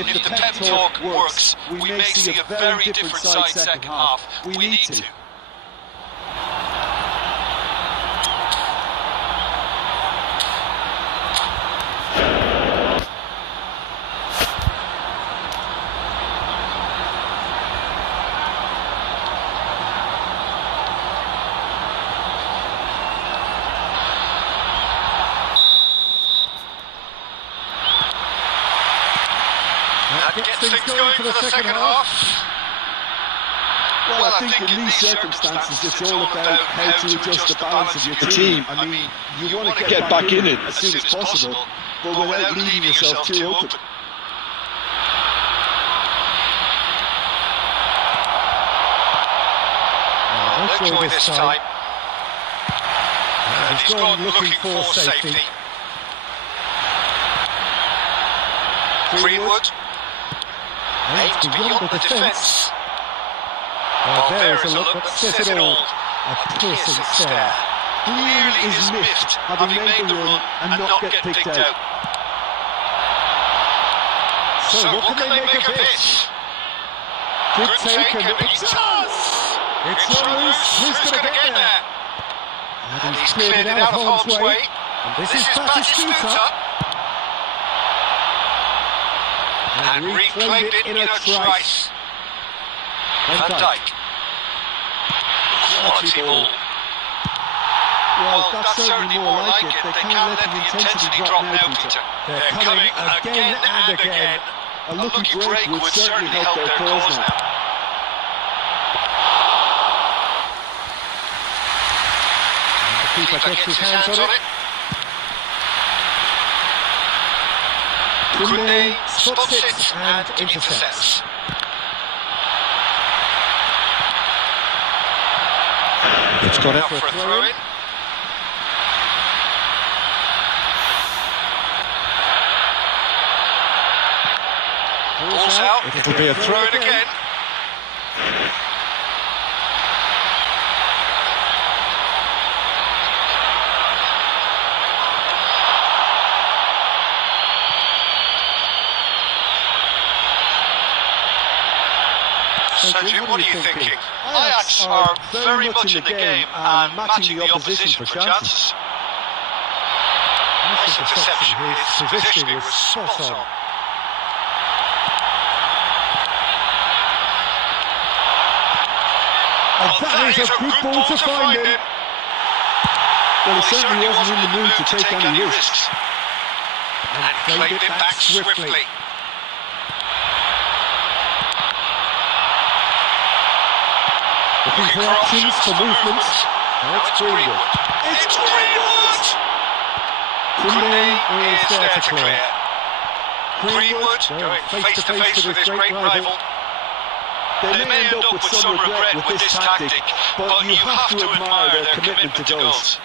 If the pep talk works, we may see a very different side second half. We need to. That gets things going for the second half. Well, I think in these circumstances it's all about how to adjust the balance of your team. I mean, you want to get back in it as soon as possible, but without leaving yourself too open. enjoy this time. And he's gone looking for safety. Greenwood aims beyond the defence. Well, there is a look that says it all. A piercing stare. Clearly is miffed, having made the run and not get picked out. So what can they make of this? Good take, Take, and and he it's does! It's loose. Who's going to get there? And he's cleared it out of harm's way. And this is Batistuta. And reclaimed it in a trice. Van Dijk. Quality ball. Well, that's certainly more like it. They can't let the intensity drop now, Peter. They're coming again and again. A lucky break would certainly help their cause now. The keeper gets his hands on it. Kunde spots it and intercepts. It's gone out For for a a throw throw-in. in. Ball's out. It'll be a Throw throw it again. So Jim, what are you thinking? Ajax are very much in the game and matching the opposition for chances. Nice interception. His positioning was spot on. And that is a good ball to find him. Well, he certainly wasn't in the mood to take any risks. And claimed it back swiftly. Looking for options for movement. Now it's Greenwood. It's Greenwood! Kunde is Is there to clear. Greenwood going face to face with his great rival. They may end up with some regret with this tactic, but you have to admire their commitment to goals.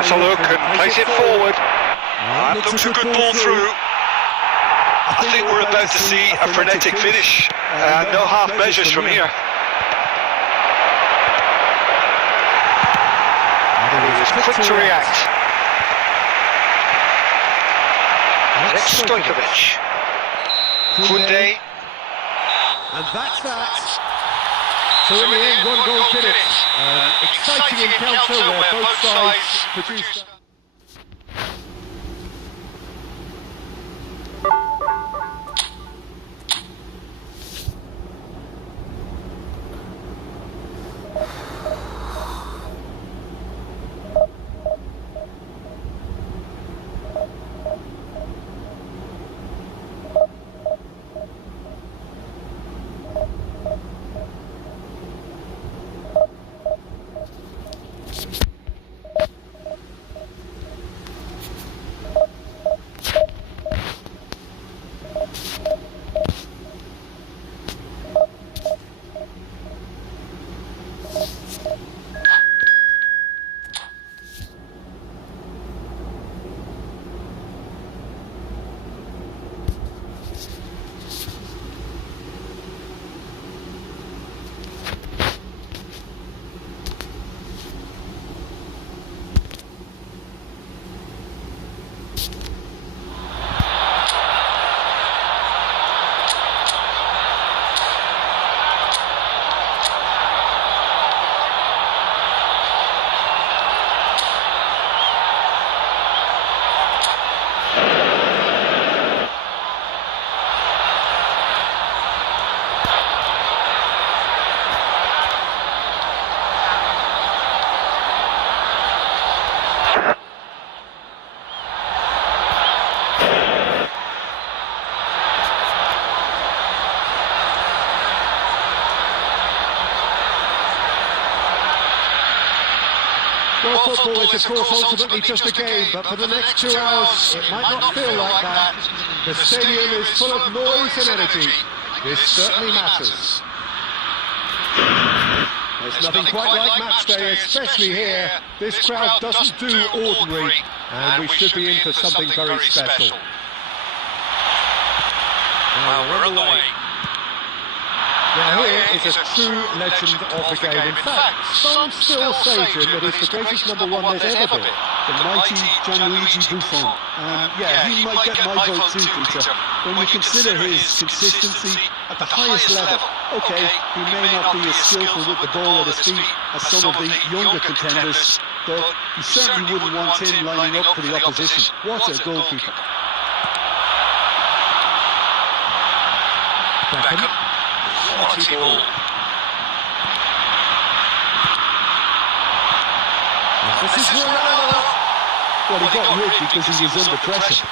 Has a look and plays it forward. That looks a good ball through. I think we're about to see a frenetic finish. No half measures from here. He was quick to react. Next Stojkovic. Kunde. And that's that. So in the end, one goal did it. Exciting encounter where both sides produced. Well, football is, of course, ultimately just a game, but for the next 2 hours, it might not feel like that. The stadium is full of noise and energy. This certainly matters. There's nothing quite like match day, especially here. This crowd doesn't do ordinary, and we should be in for something very special. Well, we're on the way. Now here is a true legend of the game. In fact, some still say, Jim, that he's the greatest number one there's ever been. The mighty Gianluigi Buffon. Yeah, he might get my vote too, Peter. When you consider his consistency at the highest level, okay, he may not be as skillful with the ball at his feet as some of the younger contenders, but you certainly wouldn't want him lining up for the opposition. What a goalkeeper. Beckham. Quality ball. This is Ronaldo. Well, he got rid because he was under pressure.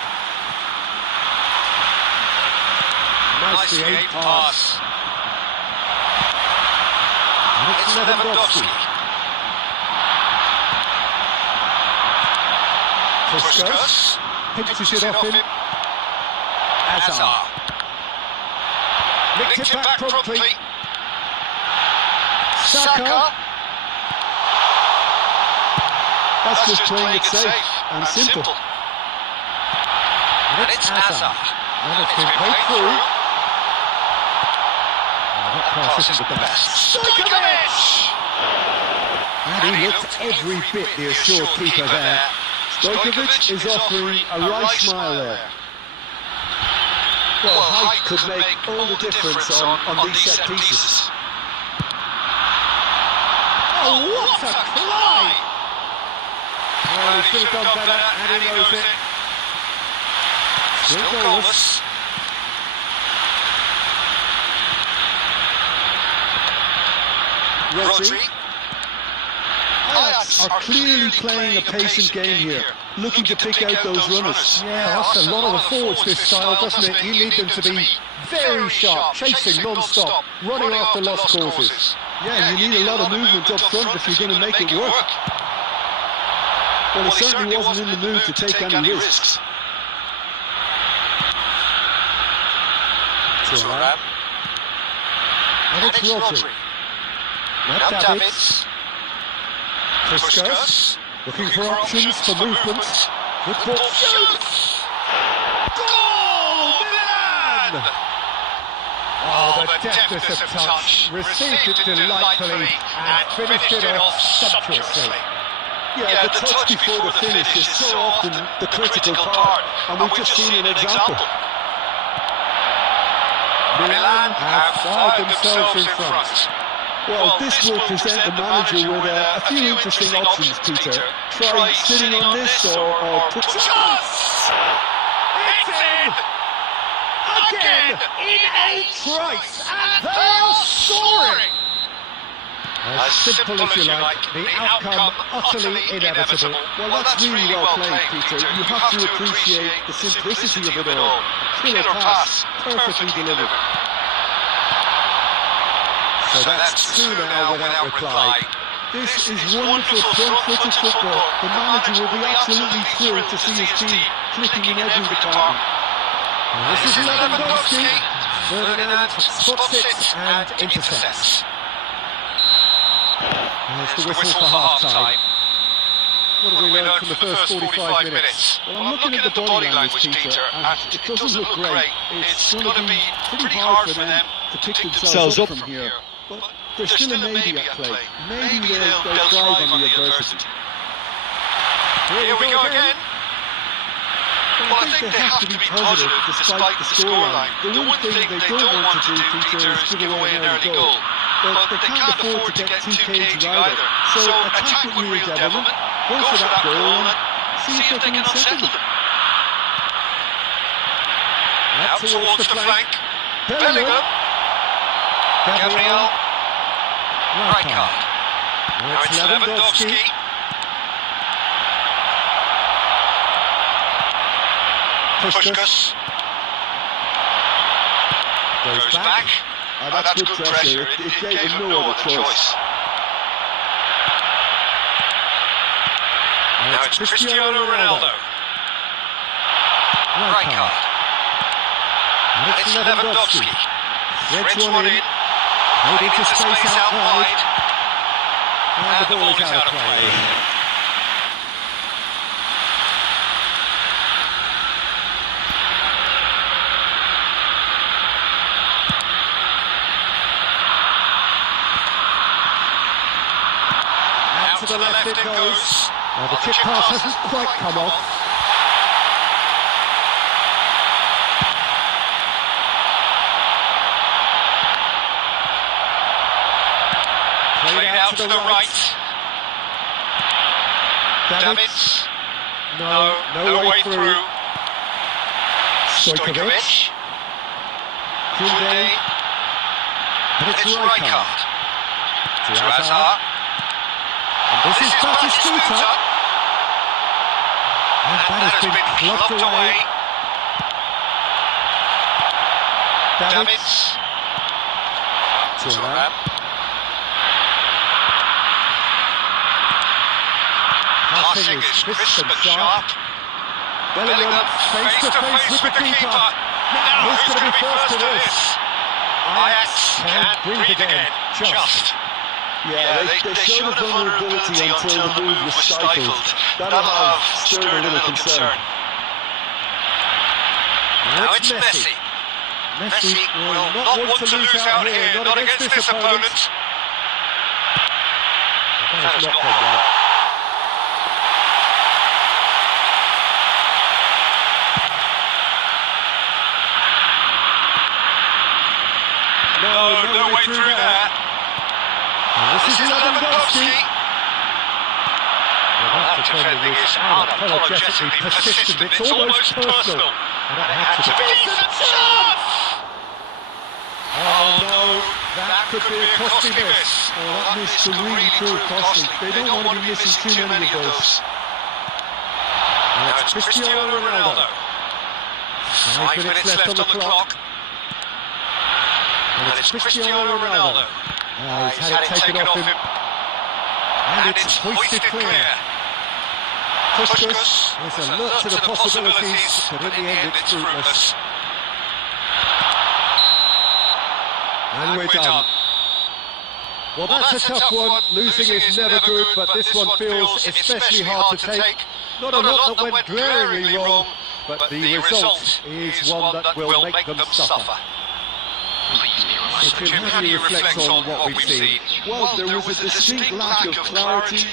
Nice create pass. It's Lewandowski. Puskas pinches it off him. Hazard. Nicked it back promptly. Saka. That's just playing it safe and simple. And it's Hazard. And it's been played through. That pass isn't the best. Stojkovic! And he looked every bit the assured keeper there. Stojkovic is offering a right smile there. Well, height could make all the difference on these set pieces. Oh, what a climb! Well, he should have done better, and he knows it. Still goalless. Rodri. Ajax are clearly playing a patient game here, looking to pick out those runners. Yeah, that's a lot of the forwards this style, doesn't it? You need them to be very sharp, chasing non-stop, running after lost causes. Yeah, you need a lot of movement up front if you're going to make it work. Well, he certainly wasn't in the mood to take any risks. Turnip. And it's Rodri. Now Davids. Puskas. Looking for options for movement. Good ball. Shoots! Goal! Milan! Oh, the deftness of touch. Received it delightfully and finished it off sumptuously. Yeah, the touch before the finish is so often the critical part, and we've just seen an example. Milan have fired themselves in front. Well, this will present the manager with a few interesting options, Peter. Try sitting on this or put... Chance! It's in! Again! In a trice! And they are scoring! As simple as you like, the outcome utterly inevitable. Well, that's really well played, Peter. You have to appreciate the simplicity of it all. Killer pass, perfectly delivered. So that's two now without reply. This is wonderful front-footed football. The manager will be absolutely thrilled to see his team clicking in every department. This is Lewandowski. Ferdinand spots it and intercepts. There's the whistle for half-time. What have we learned from the first 45 minutes? Well, I'm looking at the body language, Peter, and it doesn't look great. It's going to be pretty hard for them to pick themselves up from here. But there's still a maybe at play. Maybe they'll thrive on the adversity. Here we go again. Well, I think they have to be positive despite the scoreline. The one thing they don't want to do, Peter, is give away an early goal. But they can't afford to get too cagey either. So attack with real devilment, go for that goal and see if they can unsettle them. Out towards the flank. Bellingham. Gabriel. Rijkaard. Now it's Lewandowski. Puskas. Goes back. That's good pressure. It gave him no other choice. Now it's Cristiano Ronaldo. Right card. And it's Lewandowski. Threads one in. Made into space out wide. And the ball is out of play. Out to the left it goes. Now the chip pass hasn't quite come off. Played out to the right. Davids. No way through. Stojkovic. Kunde. And it's Rijkaard. To Hazard. And this is Batistuta. And that has been clubbed away. Davids. Thuram. Passing is crisp and sharp. Bellingham face to face with the keeper. Now who's going to be first to this? Ajax can't breathe again. Just. Yeah, they showed a vulnerability until the move was stifled. That'll have stirred a little concern. Now it's Messi. Messi will not want to lose out here, not against this opponent. That has not gone well. No way through there. This is Lewandowski. Well, that defending is unapologetically persistent. It's almost personal. And it had to be a chance! Oh no, that could be a costly miss. Oh, that missed to really prove costly. They don't want to be missing too many of those. Now it's Cristiano Ronaldo. 5 minutes left on the clock. And it's Cristiano Ronaldo. He's had it taken off him. And it's hoisted clear. Puskas There's a look to the possibilities, but in the end it's fruitless. And we're done. Well, that's a tough one. Losing is never good, but this one feels especially hard to take. Not a lot that went glaringly wrong, but the result is one that will make them suffer. So Jim, how do you reflect on what we've seen? Well, there was a distinct lack of clarity.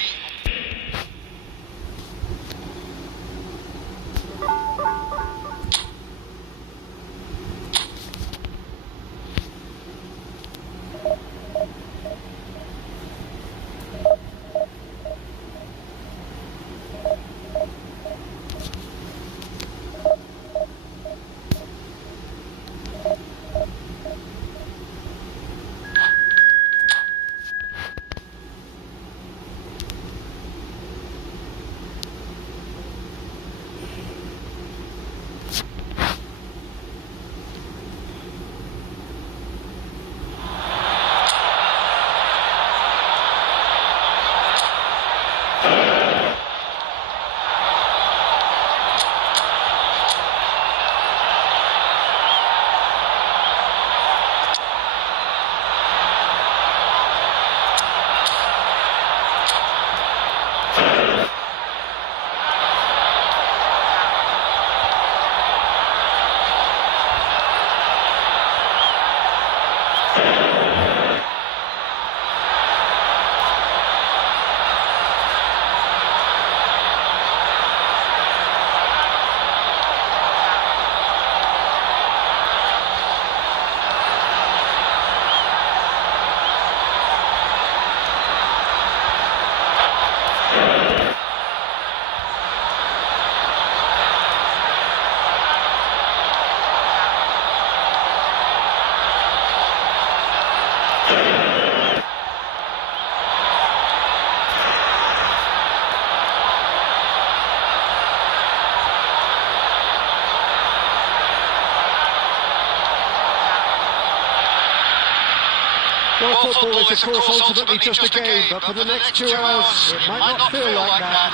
Well, football is, of course, ultimately just a game, but for the next 2 hours, it might not feel like that.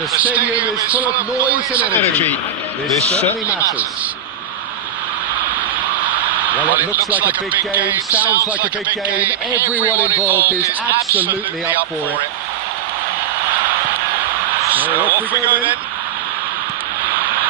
The stadium is full of noise and energy. This certainly matters. Well, it looks like a big game, sounds like a big game. Everyone involved is absolutely up for it. So off we go then.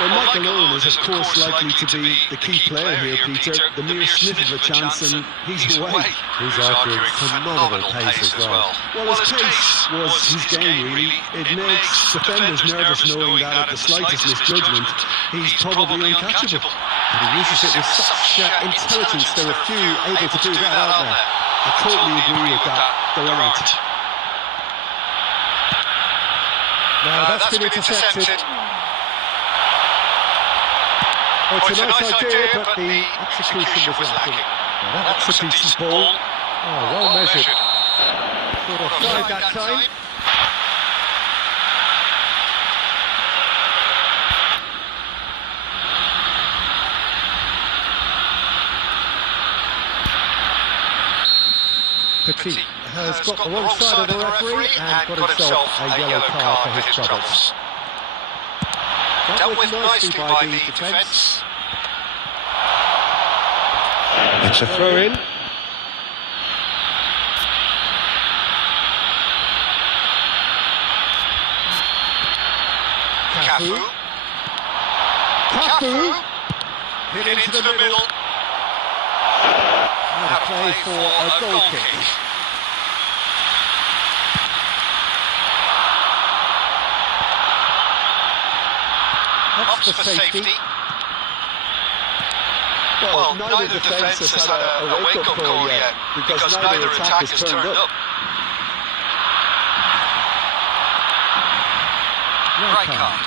Well, Michael Owen is, of course, likely to be the key player here, Peter. The mere sniff of a chance and he's away. He's arguing phenomenal pace as well. Well, his pace was his game, really. It makes defenders nervous knowing that at the slightest misjudgment, he's probably uncatchable. And he uses it with such intelligence. There are few able to do that, aren't there? I totally agree with that. There aren't. Now, that's been intercepted. Oh, it's a nice idea, but the execution was lacking. Well, that's a decent ball. Oh, well measured. Sort of offside that time. Petit has got the wrong side of the referee and got himself a yellow card for his troubles. Dealt with nicely by the defence. It's a throw in. Cafu. Hit into the middle. Now to play for a goal kick. That's for safety. Well, neither defence has had a wake-up call yet, because neither attack has turned up. Right card.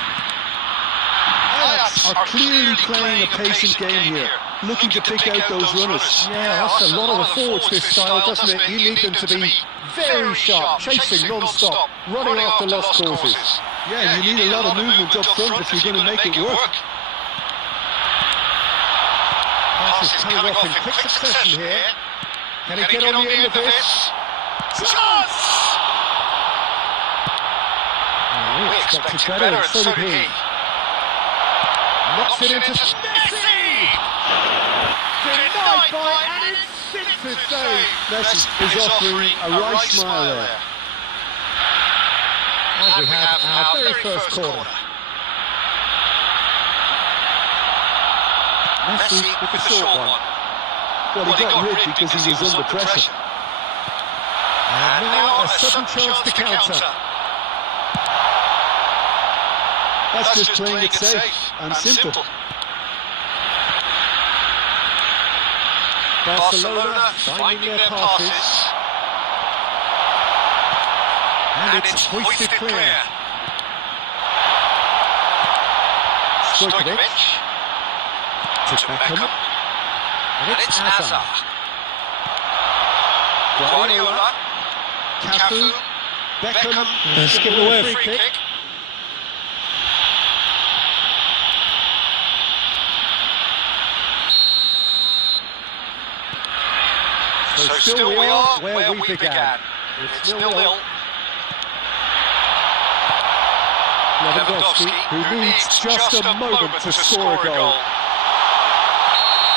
Ajax are clearly playing a patient game here, looking to pick out those runners. Yeah, that's a lot of the forwards this style, doesn't it? You need them to be very sharp, chasing non-stop, running after lost causes. Yeah, you need a lot of movement up front if you're going to make it work. Pass is coming off in quick succession here. Can he get on the end of this? Chance! We expected better, and so did he. Knocks it into Messi! Denied by an instinctive save. Messi is offering a right smile there. And we have our very first corner. Messi with the short one. Well, he got rid because he was under pressure. And now a sudden chance to counter. That's just playing it safe and simple. Barcelona finding their passes. And it's hoisted clear. Stojkovic to Beckham. And it's Hazard. Guardiola. Cafu. Beckham. Skip away a free kick. So still we are where we began. It's 0-0. Lewandowski, who needs just a moment to score a goal.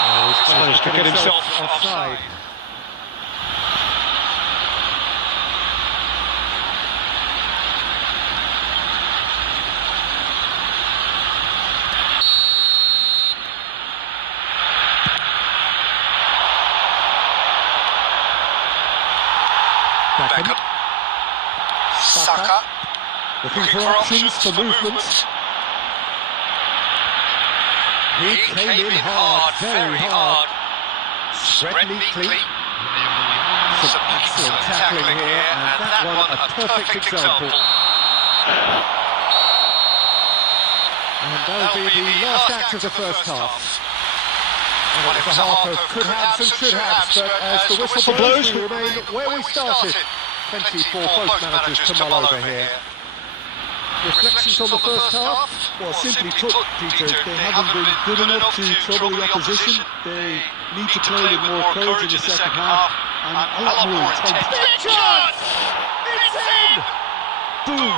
Oh, he's managed to get himself offside. Beckham. Saka. Looking for options for movement. He came in hard, very hard. Spread neatly. Some excellent tackling here, and that one a perfect example. And that'll be the last act of the first half. Well, it was a half of could-haves and should-haves, but as the whistle blows, we remain where we started. Plenty for both managers to mull over here. Reflections on the first half? Well, simply put, Peter, they haven't been good enough to trouble the opposition. They need to play with more courage in the second half. and a lot more intense. Big chance! It's in! Boom!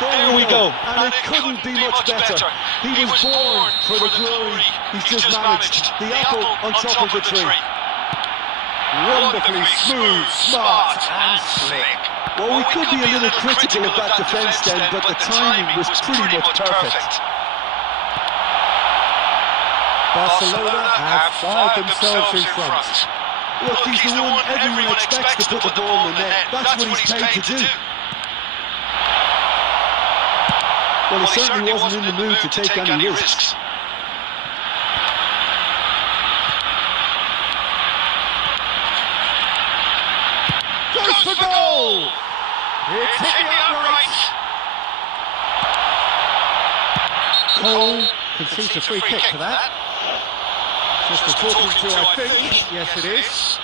There we go. And it couldn't be much better. He was born for the glory. He's just managed the apple on top of the tree. Wonderfully smooth, smart and slick. Well, we could be a little critical of that defence then, but the timing was pretty much perfect. Barcelona have fired themselves in front. Look, he's the one everyone expects to put the ball in the net. That's what he's paid to do. Well, he certainly wasn't in the mood to take any risks. Goes for goal! It's hit the upright. Cole concedes a free kick for that. Just for talking to, I think. Yes, it is.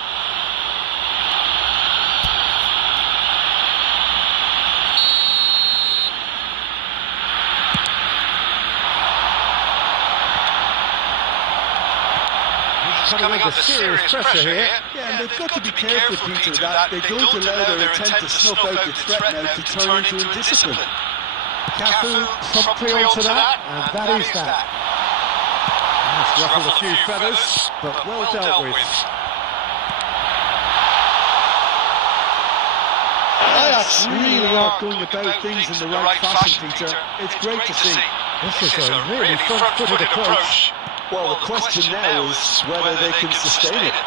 Coming under serious pressure here. Yeah, and they've got to be careful, Peter, that they don't allow their attempt to snuff out the threat now to turn into indiscipline. Cafu promptly onto that, and that is that. It's ruffled a few feathers, but well dealt with. Ajax really are going about things in the right fashion, Peter. It's great to see. This is a really front-footed approach. Well, the question now is whether they can sustain it.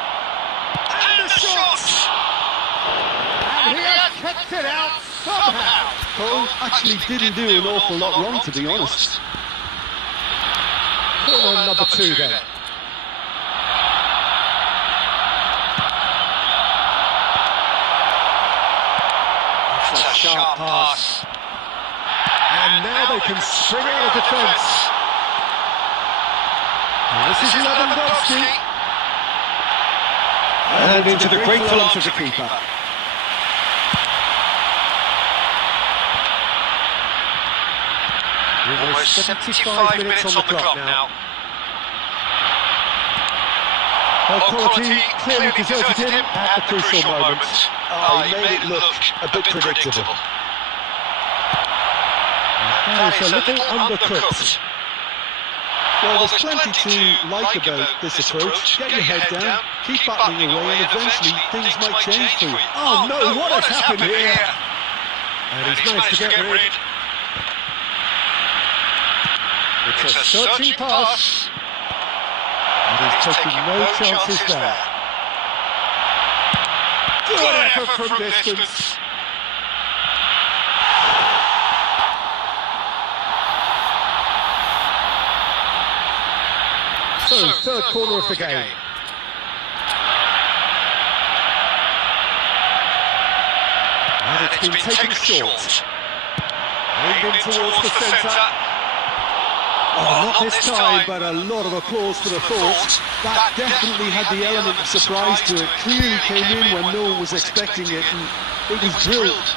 And the shot! And he has kept it out somehow. Cole actually didn't do an awful lot wrong, to be honest. Corner number 2 then. It's a sharp pass. And now they can string out a defence. This is Lewandowski. And into the grateful arms of the keeper. Almost 75 minutes on the clock now. Quality clearly deserted him at the crucial moment. He made it look a bit predictable. That is a little undercooked. Well, there's plenty to like about this approach. Get your head down, keep battling away, and eventually things might change for you. Oh no, what has happened here? And he's managed to get rid. It's a searching pass. And he's taking no chances there. Good effort from distance. So, third corner of the game. And it's been taken short. Aimed in towards the centre. Oh, not this time, but a lot of applause for the thought. That definitely had the element of surprise to it. Clearly came in when no one was expecting it, and it was drilled.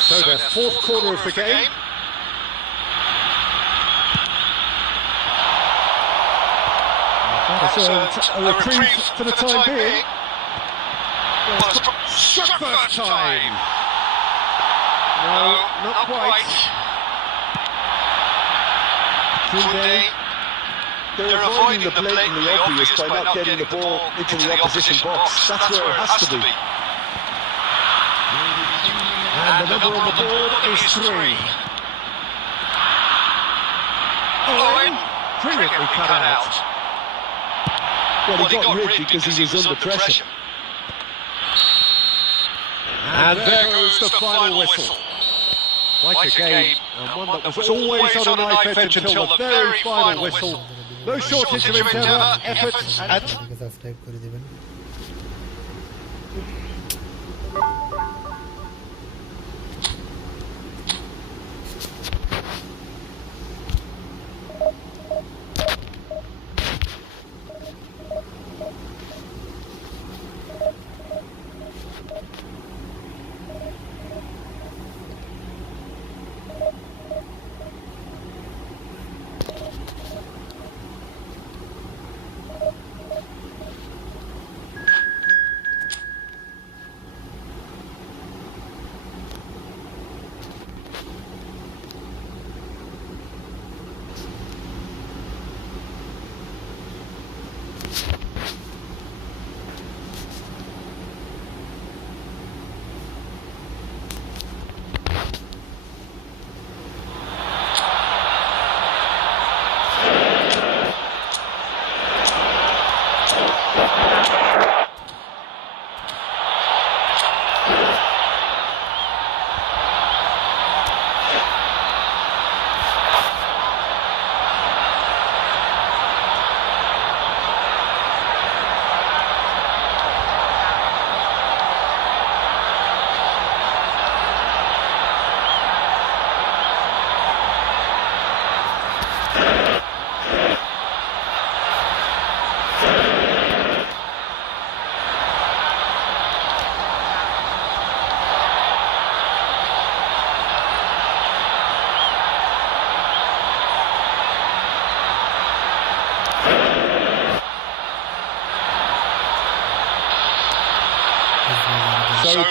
So the fourth corner of the game. That has earned a reprieve for the time being. Struck first time. No, not quite. They're avoiding the blatantly obvious by not getting the ball into the opposition box. That's where it has to be. And the number on the board is 3. Owen, brilliantly cut out. Well, he got rid because he was under pressure. And there goes the final whistle. Quite a game, and one that was always on a knife edge until the very final whistle. No shortage of endeavour, effort, and subscribe করে দিবেন।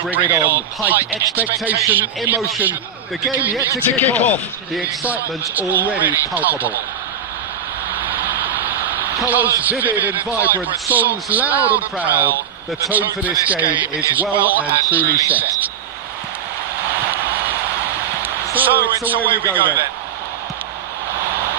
bring it on. Height, expectation, emotion. The game yet to kick off. The excitement's already palpable. Colours vivid and vibrant, songs loud and proud. The tone for this game is well and truly set. So it's away we go then.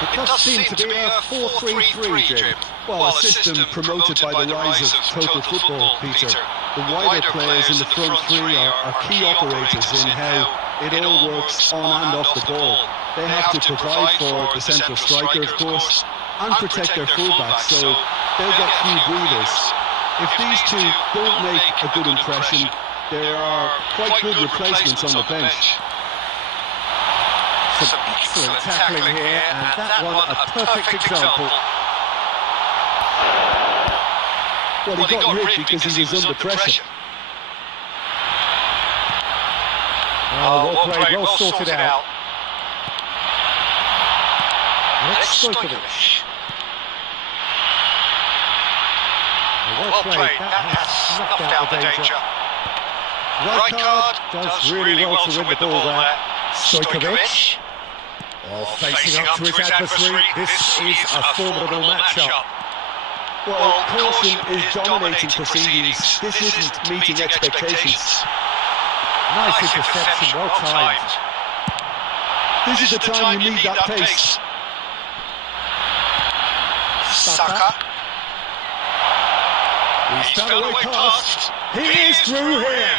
It does seem to be a 4-3-3, Jim. Well, a system promoted by the rise of total football, Peter. The wider players in the front three are key operators in how it all works on and off the ball. They have to provide for the central striker, of course, and protect their fullbacks, so they'll get few breathers. If these two don't make a good impression, there are quite good replacements on the bench. Some excellent tackling here, and that one a perfect example. Well, he got rid because he was under pressure. Oh, well played, well sorted out. Let's Stojkovic. Well played, that has snuffed out the danger. Right card does really well to win the ball there. Stojkovic. Oh, facing up to his adversary, this is a formidable matchup. Well, caution is dominating proceedings. This isn't meeting expectations. Nice interception, well timed. This is the time you need that pace. Saka. He's done away past. He is through here.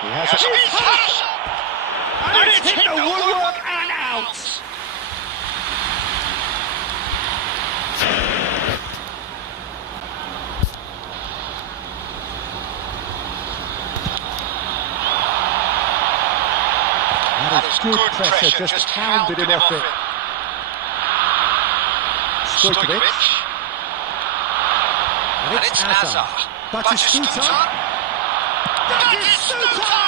He has a pass. And it's hit the woodwork and out. That is good pressure, just hounded him off it. Stojkovic. And it's Azar. Batistuta. Batistuta!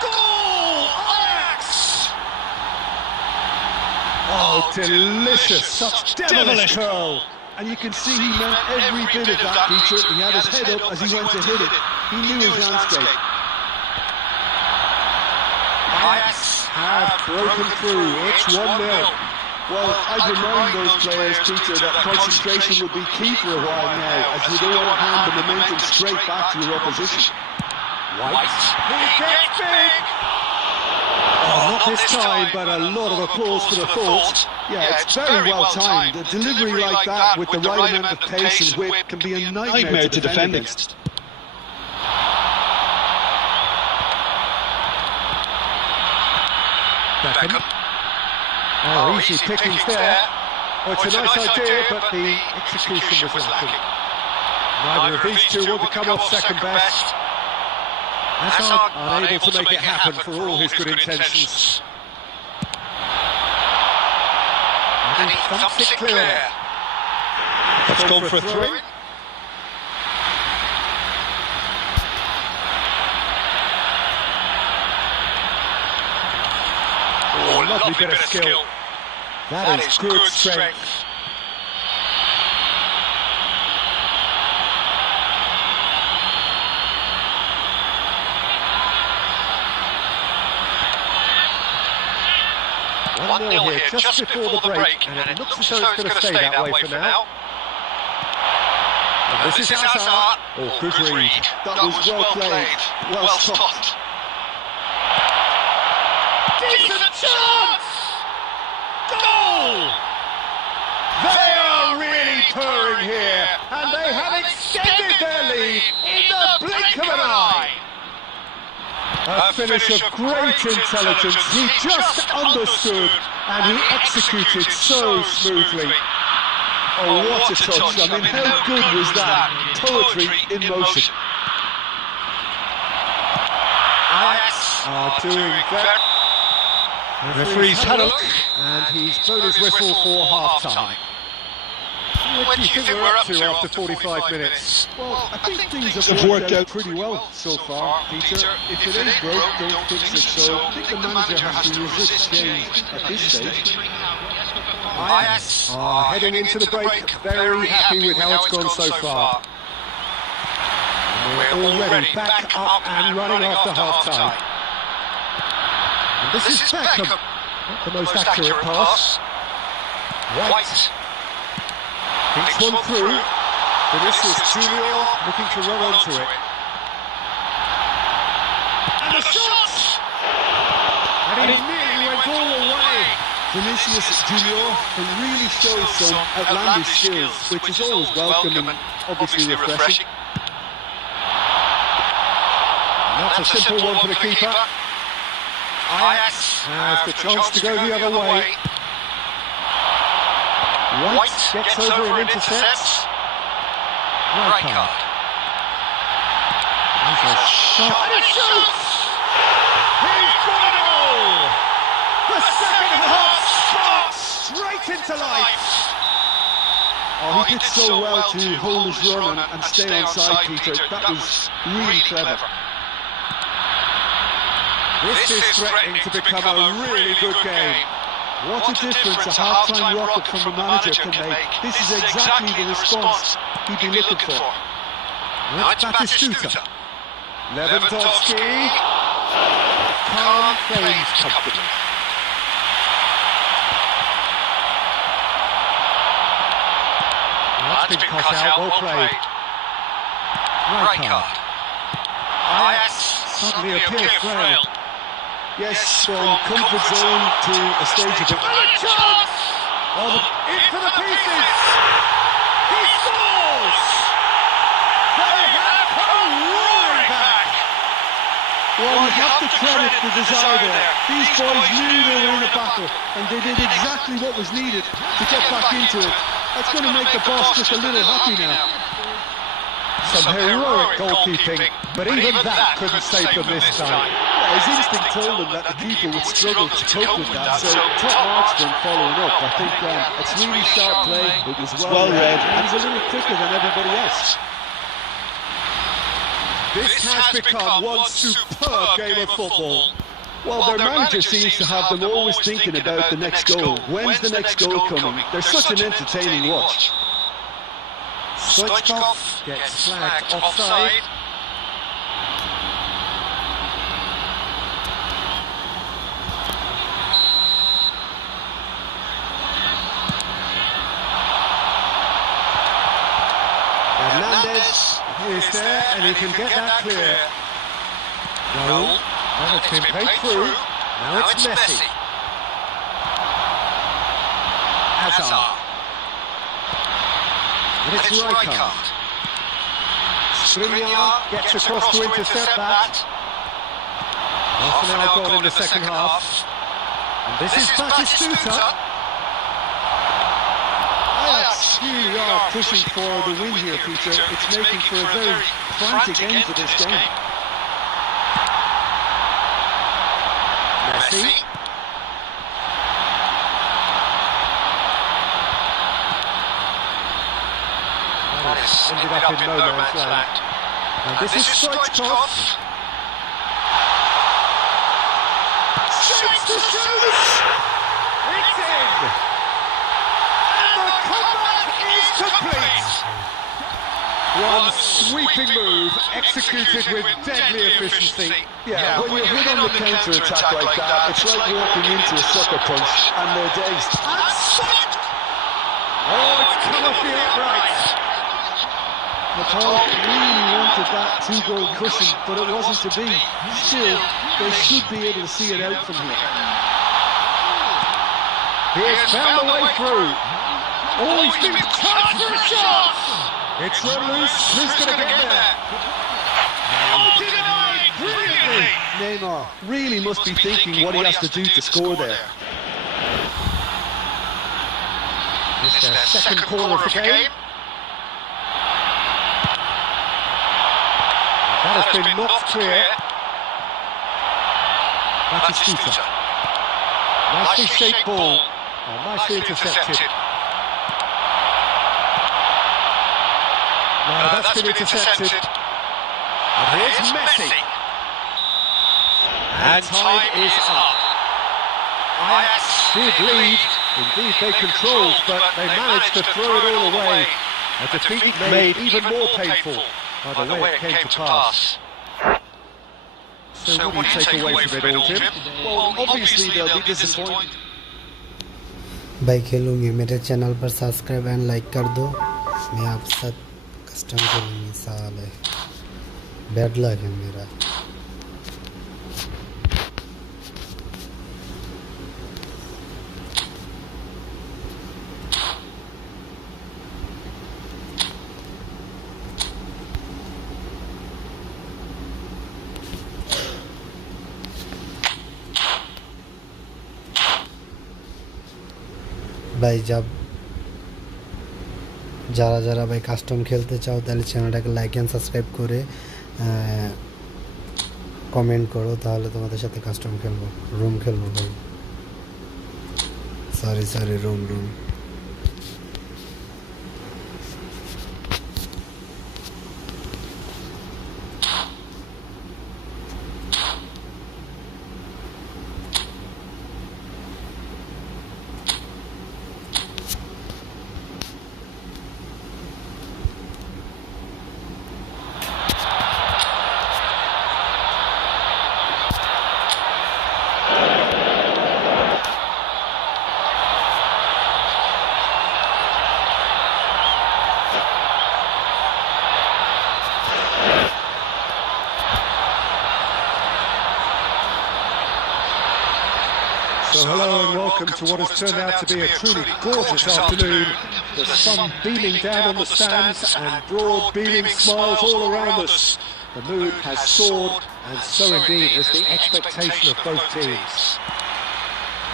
Goal! Ajax! Oh, delicious! Such devilish curl! And you can see he meant every bit of that, Peter. He had his head up as he went to hit it. He knew his landscape. Ajax have broken through. It's 1-0. Well, I'd remind those players, Peter, that concentration will be key for a while now, as you don't want to hand the momentum straight back to your opposition. White. He gets big! Oh, not this time, but a lot of applause for the thought. Yeah, it's very well timed. A delivery like that with the right amount of pace and whip can be a nightmare to defend against. Beckham. Oh, easy pickings there. Oh, it's a nice idea, but the execution was lacking. Neither of these two want to come off second best. Hazard unable to make it happen for all his good intentions. And he thumps it clear. That's gone for a throw. Oh, lovely bit of skill. That is good strength. One nil here, just before the break, and it looks as though it's going to stay that way for now. And this is Hazard. Oh, good read. That was well played, well stopped. Decent chance! Goal! They are really purring here, and they have extended their lead in the blink of an eye. A finish of great intelligence. He just understood, and he executed so smoothly. Oh, what a touch. I mean, how good was that? Poetry in motion. Ajax are doing very... The referee's had a look, and he's blown his whistle for half-time. What do you think we're up to after 45 minutes? Well, I think things have worked out pretty well so far, Peter. If it ain't broke, don't fix it. So I think the manager has to resist change at this stage. Ajax are heading into the break, very happy with how it's gone so far. And We're already back up and running after half-time. And this is Beckham. Not the most accurate pass. White. Thinks one through. Vinicius Junior looking to run onto it. And the shot! And he nearly went all the way. Vinicius Junior can really show some outlandish skills, which is always welcome and obviously refreshing. That's a simple one for the keeper. Ajax has the chance to go the other way. White gets over and intercepts. Right card. There's a shot. And he shoots! He's got it all! The second half sparks straight into life. Oh, he did so well to hold his run and stay on side, Peter. That was really clever. This is threatening to become a really good game. What a difference a half-time rocket from the manager can make. This is exactly the response he'd be looking for. Now it's Batistuta. Lewandowski. Calm plays comfortably. That's been cut out, well played. Right card. Ajax suddenly appear frail. Yes, from comfort zone to a stage of it. And a chance! In for the pieces! He scores! They have come roaring back! Well, you have to credit the desire there. These boys knew they were in a battle, and they did exactly what was needed to get back into it. That's going to make the boss just a little happy now. Some heroic goalkeeping, but even that couldn't save them this time. Yeah, his instinct told him that the keeper would struggle to cope with that, so top marks for him following up. I think it's really sharp play, it was well read, and he's a little quicker than everybody else. This has become one superb game of football. Well, their manager seems to have them always thinking about the next goal. When's the next goal coming? They're such an entertaining watch. Stoichkov gets flagged offside. Hernandez is there and he can get that clear. No, and it's been played through. Now it's Messi. Hazard. And it's Rijkaard. Skriniar gets across to intercept that. Half an hour gone in the second half. And this is Batistuta. Ajax really are pushing for the win here, Peter. It's making for a very frantic end to this game. Messi. Ended up in no man's land. And this is Stoichkov. Shakes the shoots! It's in! And the comeback is complete! One sweeping move executed with deadly efficiency. Yeah, when you're hit on the counter-attack like that, it's like walking into a sucker punch and they're dazed. Oh, it's come off the upright. Nepal really wanted that two-goal cushion, but it wasn't to be. Still, they should be able to see it out from here. He has found the way through. Oh, he's been charged for a shot! It's run loose. Who's going to get there? Oh, denied! Brilliantly! Neymar really must be thinking what he has to do to score there. It's their second corner of the game. That has been knocked clear. Batistuta. Nicely shaped ball. Oh, nicely intercepted. No, that's been intercepted. And here's Messi. And time is up. Ajax did lead. Indeed, they controlled, but they managed to throw it all away. A defeat made even more painful. by the way it came to pass. So what do you take away from it all, Tim? Well, obviously they'll be disappointed. भाई खेलूंगी, मेरे channel पर subscribe and like कर दो, मैं आप साथ custom खेलूंगी। साले bad luck है मेरा। ভাই যারা ভাই কাস্টম খেলতে চাও তাহলে চ্যানেলটাকে লাইক এন্ড সাবস্ক্রাইব করে কমেন্ট করো, তাহলে তোমাদের সাথে কাস্টম খেলবো, রুম খেলবো ভাই। Sorry room So hello and welcome to what has turned out to be a truly gorgeous afternoon. The sun beaming down on the stands and broad beaming smiles all around us. The mood has soared, and so indeed has the expectation of both teams.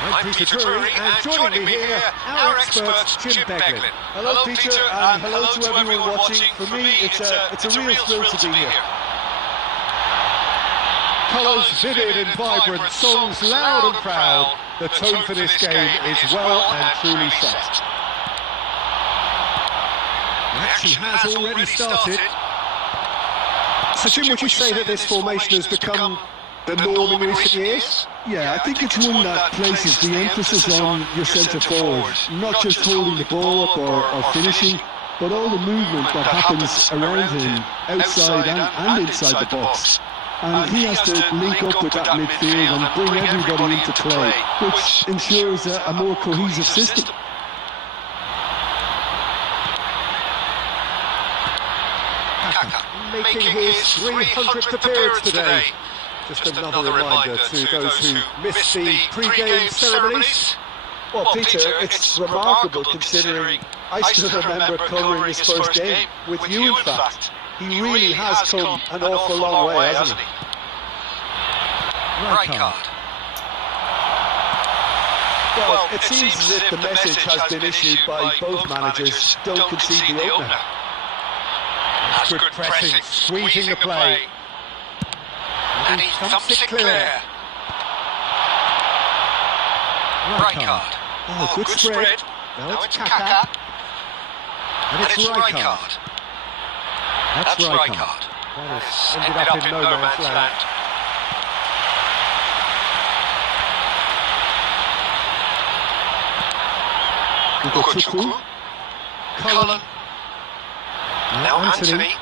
I'm Peter Drury, and joining me here, our expert Jim Beglin. Hello Peter, and hello to everyone watching. For me, it's a real thrill to be here. Colours vivid and vibrant, songs loud and proud. The tone for this game is well and truly set. The action has already started. So Jim, would you say that this formation has become the norm in recent years? Yeah, I think it's one that places the emphasis on your centre forward, not just holding the ball up or finishing, but all the movement that happens around him, outside and inside the box. And he has to link up with that midfield and bring everybody into play, which ensures a more cohesive system. Making his 300th appearance today. Just another reminder to those who missed the pre-game ceremonies. Well, Peter, it's remarkable considering I still remember covering his first game, with you in fact. He really has come an awful long way, hasn't he? Right card. Well, it seems as if the message has been issued by both managers, don't concede the opener. That's good pressing, squeezing the play. And he thumps it clear. Right card. Oh, good spread. Now it's Kaka. And it's right card. That's right card. Well, it's ended up in no man's land. Chuku, Cullen. Now Anthony.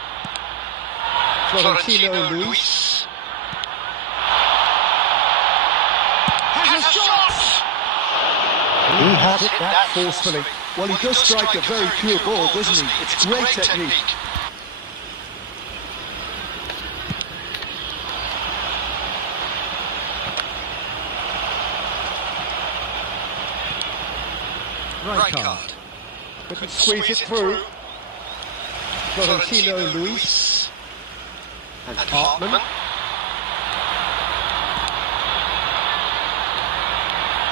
Florentino Luis. Has a shot! He had it that forcefully. well, he does strike a very pure ball, doesn't he? It's great technique. Right card. Couldn't squeeze it through. Florentino Luis. And Hartman.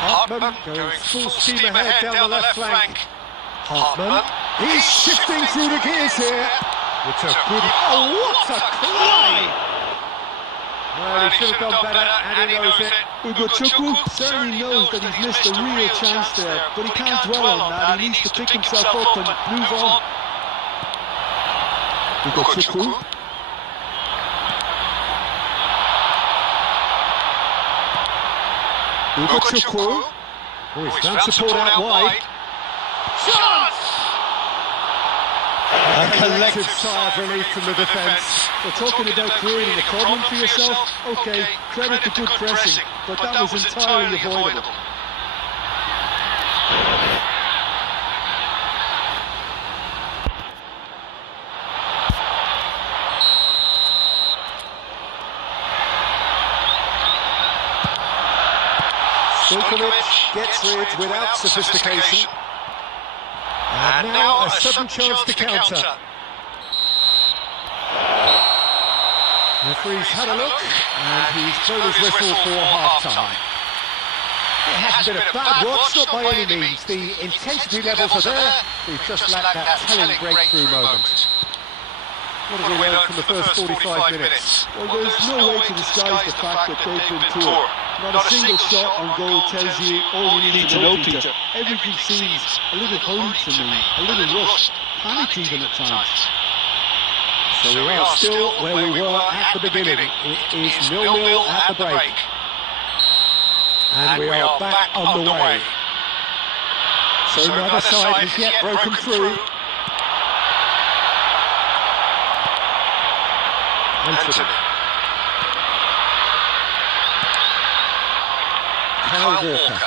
Hartman going full steam ahead down the left flank. Hartman. He's shifting through the gears here. It's a good... Oh, what a climb! Well, he should have done better, and he knows it. Ugo Chukwu certainly knows that he's missed a real chance there, but he can't dwell on that. He needs to pick himself up and move on. Ugo Chukwu. Ugo Chukwu. Oh, he's found support out wide. Shot! And collective sigh of relief from the defence. We're talking about creating a problem for yourself. Okay, credit to good pressing, but that was entirely avoidable. Turnip gets rid without sophistication. And now a sudden chance to counter. The referee's had a look, and he's blown his whistle for half-time. It hasn't been a bad watch, not by any means. The intensity levels are there. We've just lacked that telling breakthrough moment. What have we learned from the first 45 minutes? Well, there's no way to disguise the fact that they've been poor. Not a single shot on goal tells you all you need to know, Peter. Everything seems a little hurried to me, a little rushed, panicked even at times. So we are still where we were at the beginning. It is 0-0 at the break. And we are back on the way. So neither side has yet broken through. Anthony. Kyle Walker.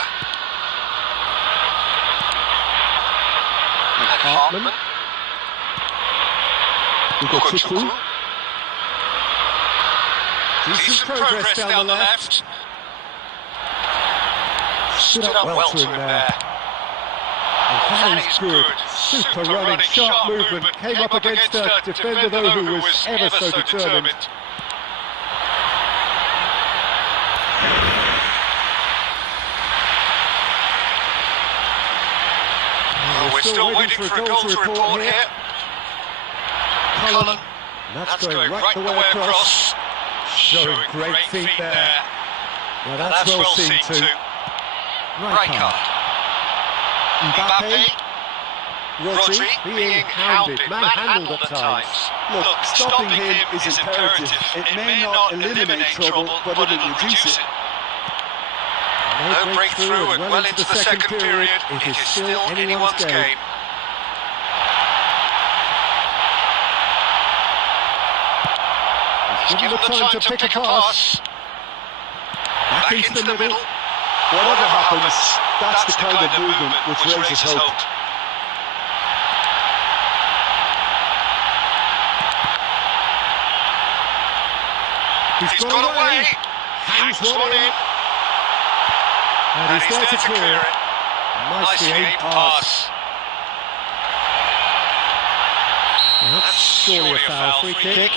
And Hartman. We've got Chiku. Decent progress down the left. Stood up well to him there. And that is good. Super running, sharp movement. Came up against a defender though who was ever so determined. We're still waiting for a goal to report here. Cullen, that's going right the way across. Showing great feet there. Well, that's well seen too. Rijkaard. Mbappe. Rodri being hounded, manhandled at times. Look, stopping him is imperative. It may not eliminate trouble, but it will reduce it. No breakthrough and well into the second period. It is still anyone's game. He's given the time to pick a pass. Back into the middle. Whatever happens, that's the kind of movement which raises hope. He's gone away. Hangs one in. And he's there to clear it. Nicely aimed pass. Well, that's surely a foul. Free kick.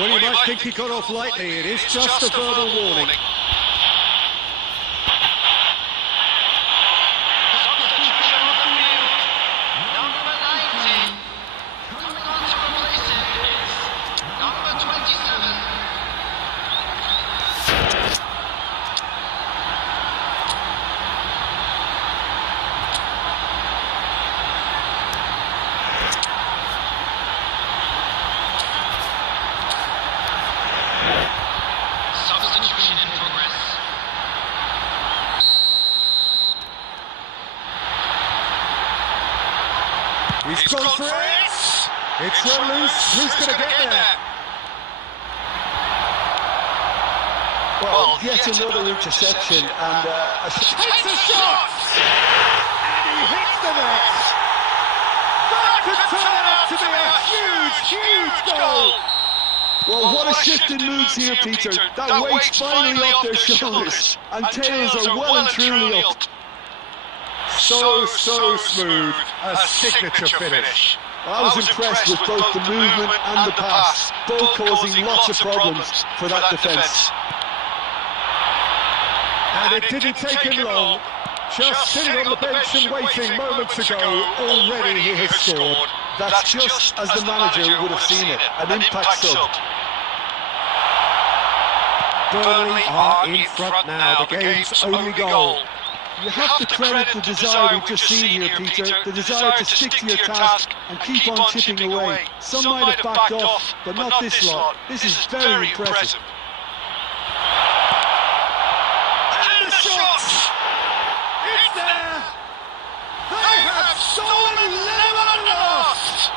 Well, you might think he got off lightly. It is just a verbal warning. He's gone for it. It's run loose. Who's going to get there? Well, yet another interception and Takes a shot! And he hits the net. That could turn out to be a huge, huge goal. well, what a shift in moods here, Peter. That weight's finally off their shoulders, and tails are well and truly up. So smooth. A signature finish. I was impressed with both the movement and the pass, both causing lots of problems for that defence. And it didn't take him long. Just sitting on the bench and waiting moments ago, already he has scored. That's just as the manager would have seen it, an impact sub. Burnley are in front now, the game's only goal. You have to credit the desire we've just seen here, Peter, the desire to stick to your task and keep on chipping away. Some might have backed off, but not this lot. This is very impressive. And the shot! It's there! They have stolen 11 and lost!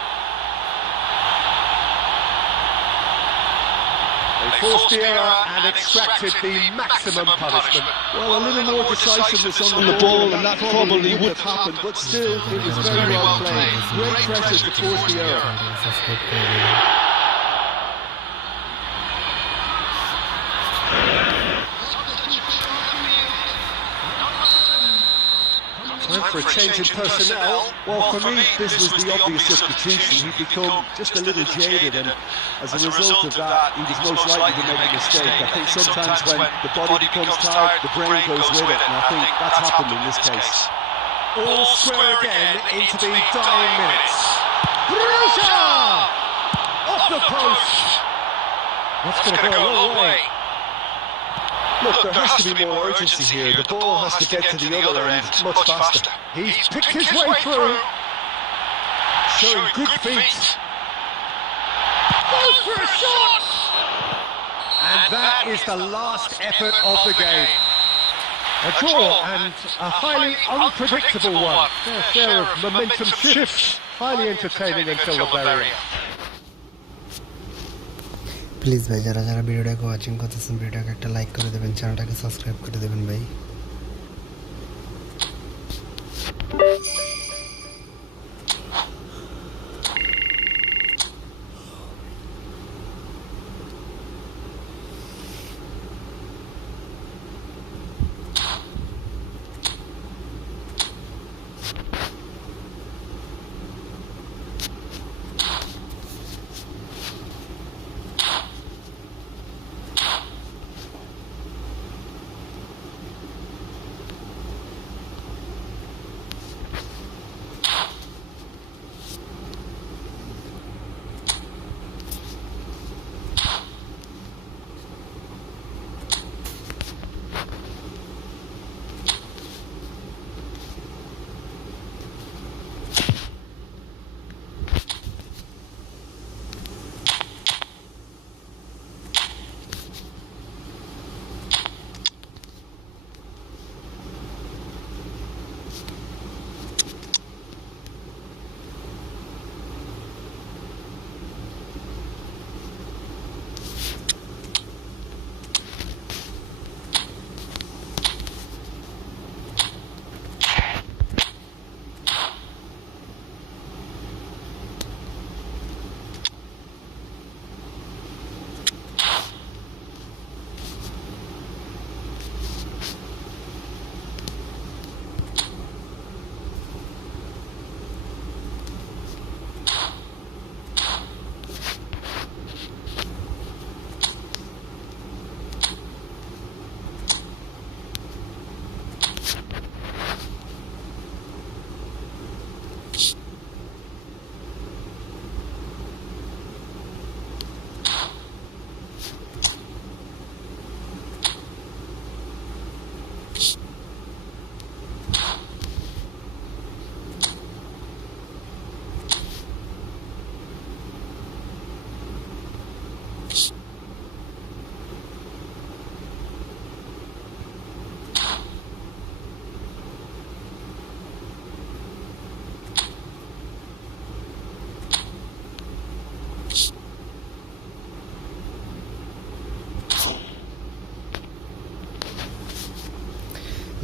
forced the error and extracted the maximum punishment. Well, a little more decisiveness on the ball, and that probably would have happened, but still, it was very well played. Great pressure to force the error. Subscribe করে দেবেন। Time for a change in personnel. Well, for me, this was the obvious substitution. He'd become just a little jaded, and as a result of that, he was most likely to make a mistake. I think sometimes when the body becomes tired, the brain goes with it, and I think that's happened in this case. All square again into the dying minutes. Bruja! Off the post! That's going to go a long way. Look, there has to be more urgency here. The ball has to get to the other end much faster. He's picked his way through. Showing good feet. Goes for a shot! And that is the last effort of the game. A draw and a highly unpredictable one. Fair share of momentum shifts. Highly entertaining until the very end. Please ভাই যারা যারা ভিডিওটাকে watching করতেছেন ভিডিওটাকে একটা like করে দেবেন, চ্যানেলটাকে সাবস্ক্রাইব করে দেবেন ভাই।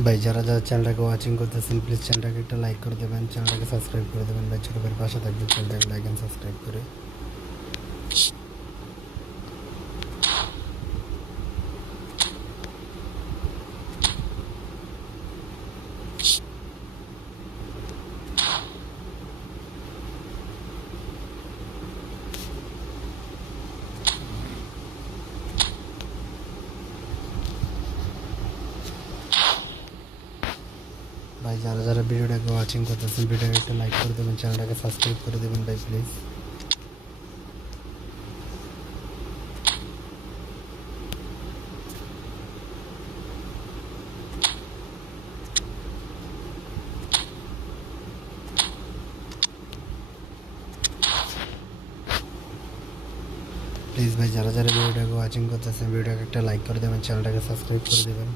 ভাই যারা যারা চ্যানেলটাকে ওয়াচিং করতেছেন প্লিজ চ্যানেলটাকে একটা লাইক করে দেবেন, চ্যানেলটাকে সাবস্ক্রাইব করে দেবেন ভাই। ছোটো করে পাশে থাকবে চ্যানেলটাকে লাইক অ্যান্ড সাবস্ক্রাইব করে। ভাই যারা যারা ভিডিওটাকে ওয়াচিং করতেছেন ভিডিওটাকে একটা লাইক করে দেবেন, চ্যানেলটাকে সাবস্ক্রাইব করে দেবেন ভাই প্লিজ। প্লিজ ভাই যারা যারা ভিডিওটাকে ওয়াচিং করতেছেন ভিডিওটাকে একটা লাইক করে দেবেন, চ্যানেলটাকে সাবস্ক্রাইব করে দেবেন।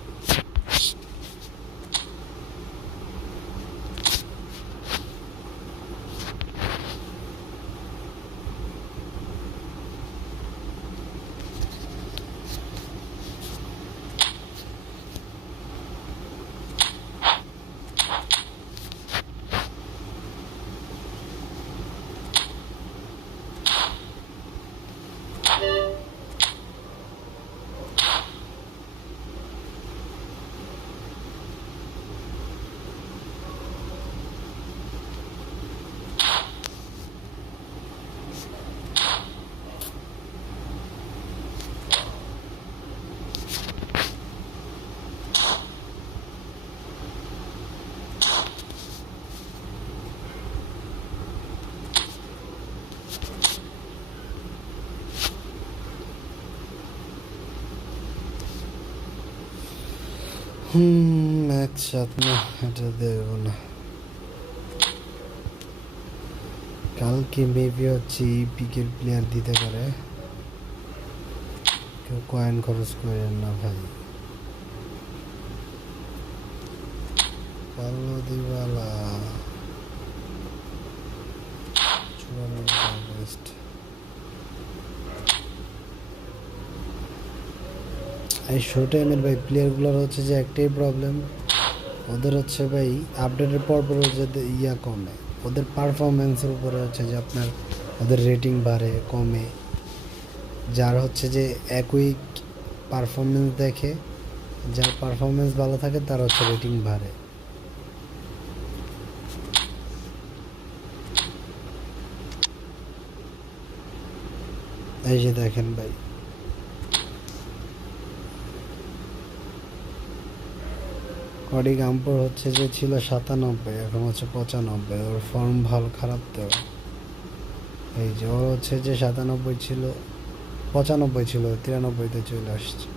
একসাথে না, এটা দেবো না। কালকে মেবি হচ্ছে পিকের প্লেয়ার দিতে পারে, কেউ কয়েন খরচ করেন না ভাই। কালো দিবালা 94 আগস্ট। এই শো টাইমের ভাই প্লেয়ারগুলোর হচ্ছে যে একটাই প্রবলেম, ওদের হচ্ছে ভাই আপডেটের পর পর হচ্ছে ইয়া কমে, ওদের পারফরমেন্সের উপরে হচ্ছে যে আপনার ওদের রেটিং বাড়ে কমে। যার হচ্ছে যে একই পারফরমেন্স দেখে, যার পারফরমেন্স ভালো থাকে তার হচ্ছে রেটিং বাড়ে। এই যে দেখেন ভাই, কডি গাম্পর হচ্ছে যে ছিল 97, এখন হচ্ছে 95। ওর ফর্ম ভালো খারাপ তো। এই যে ও হচ্ছে যে 97 ছিল, 95 ছিল, 93-তে চলে আসছে।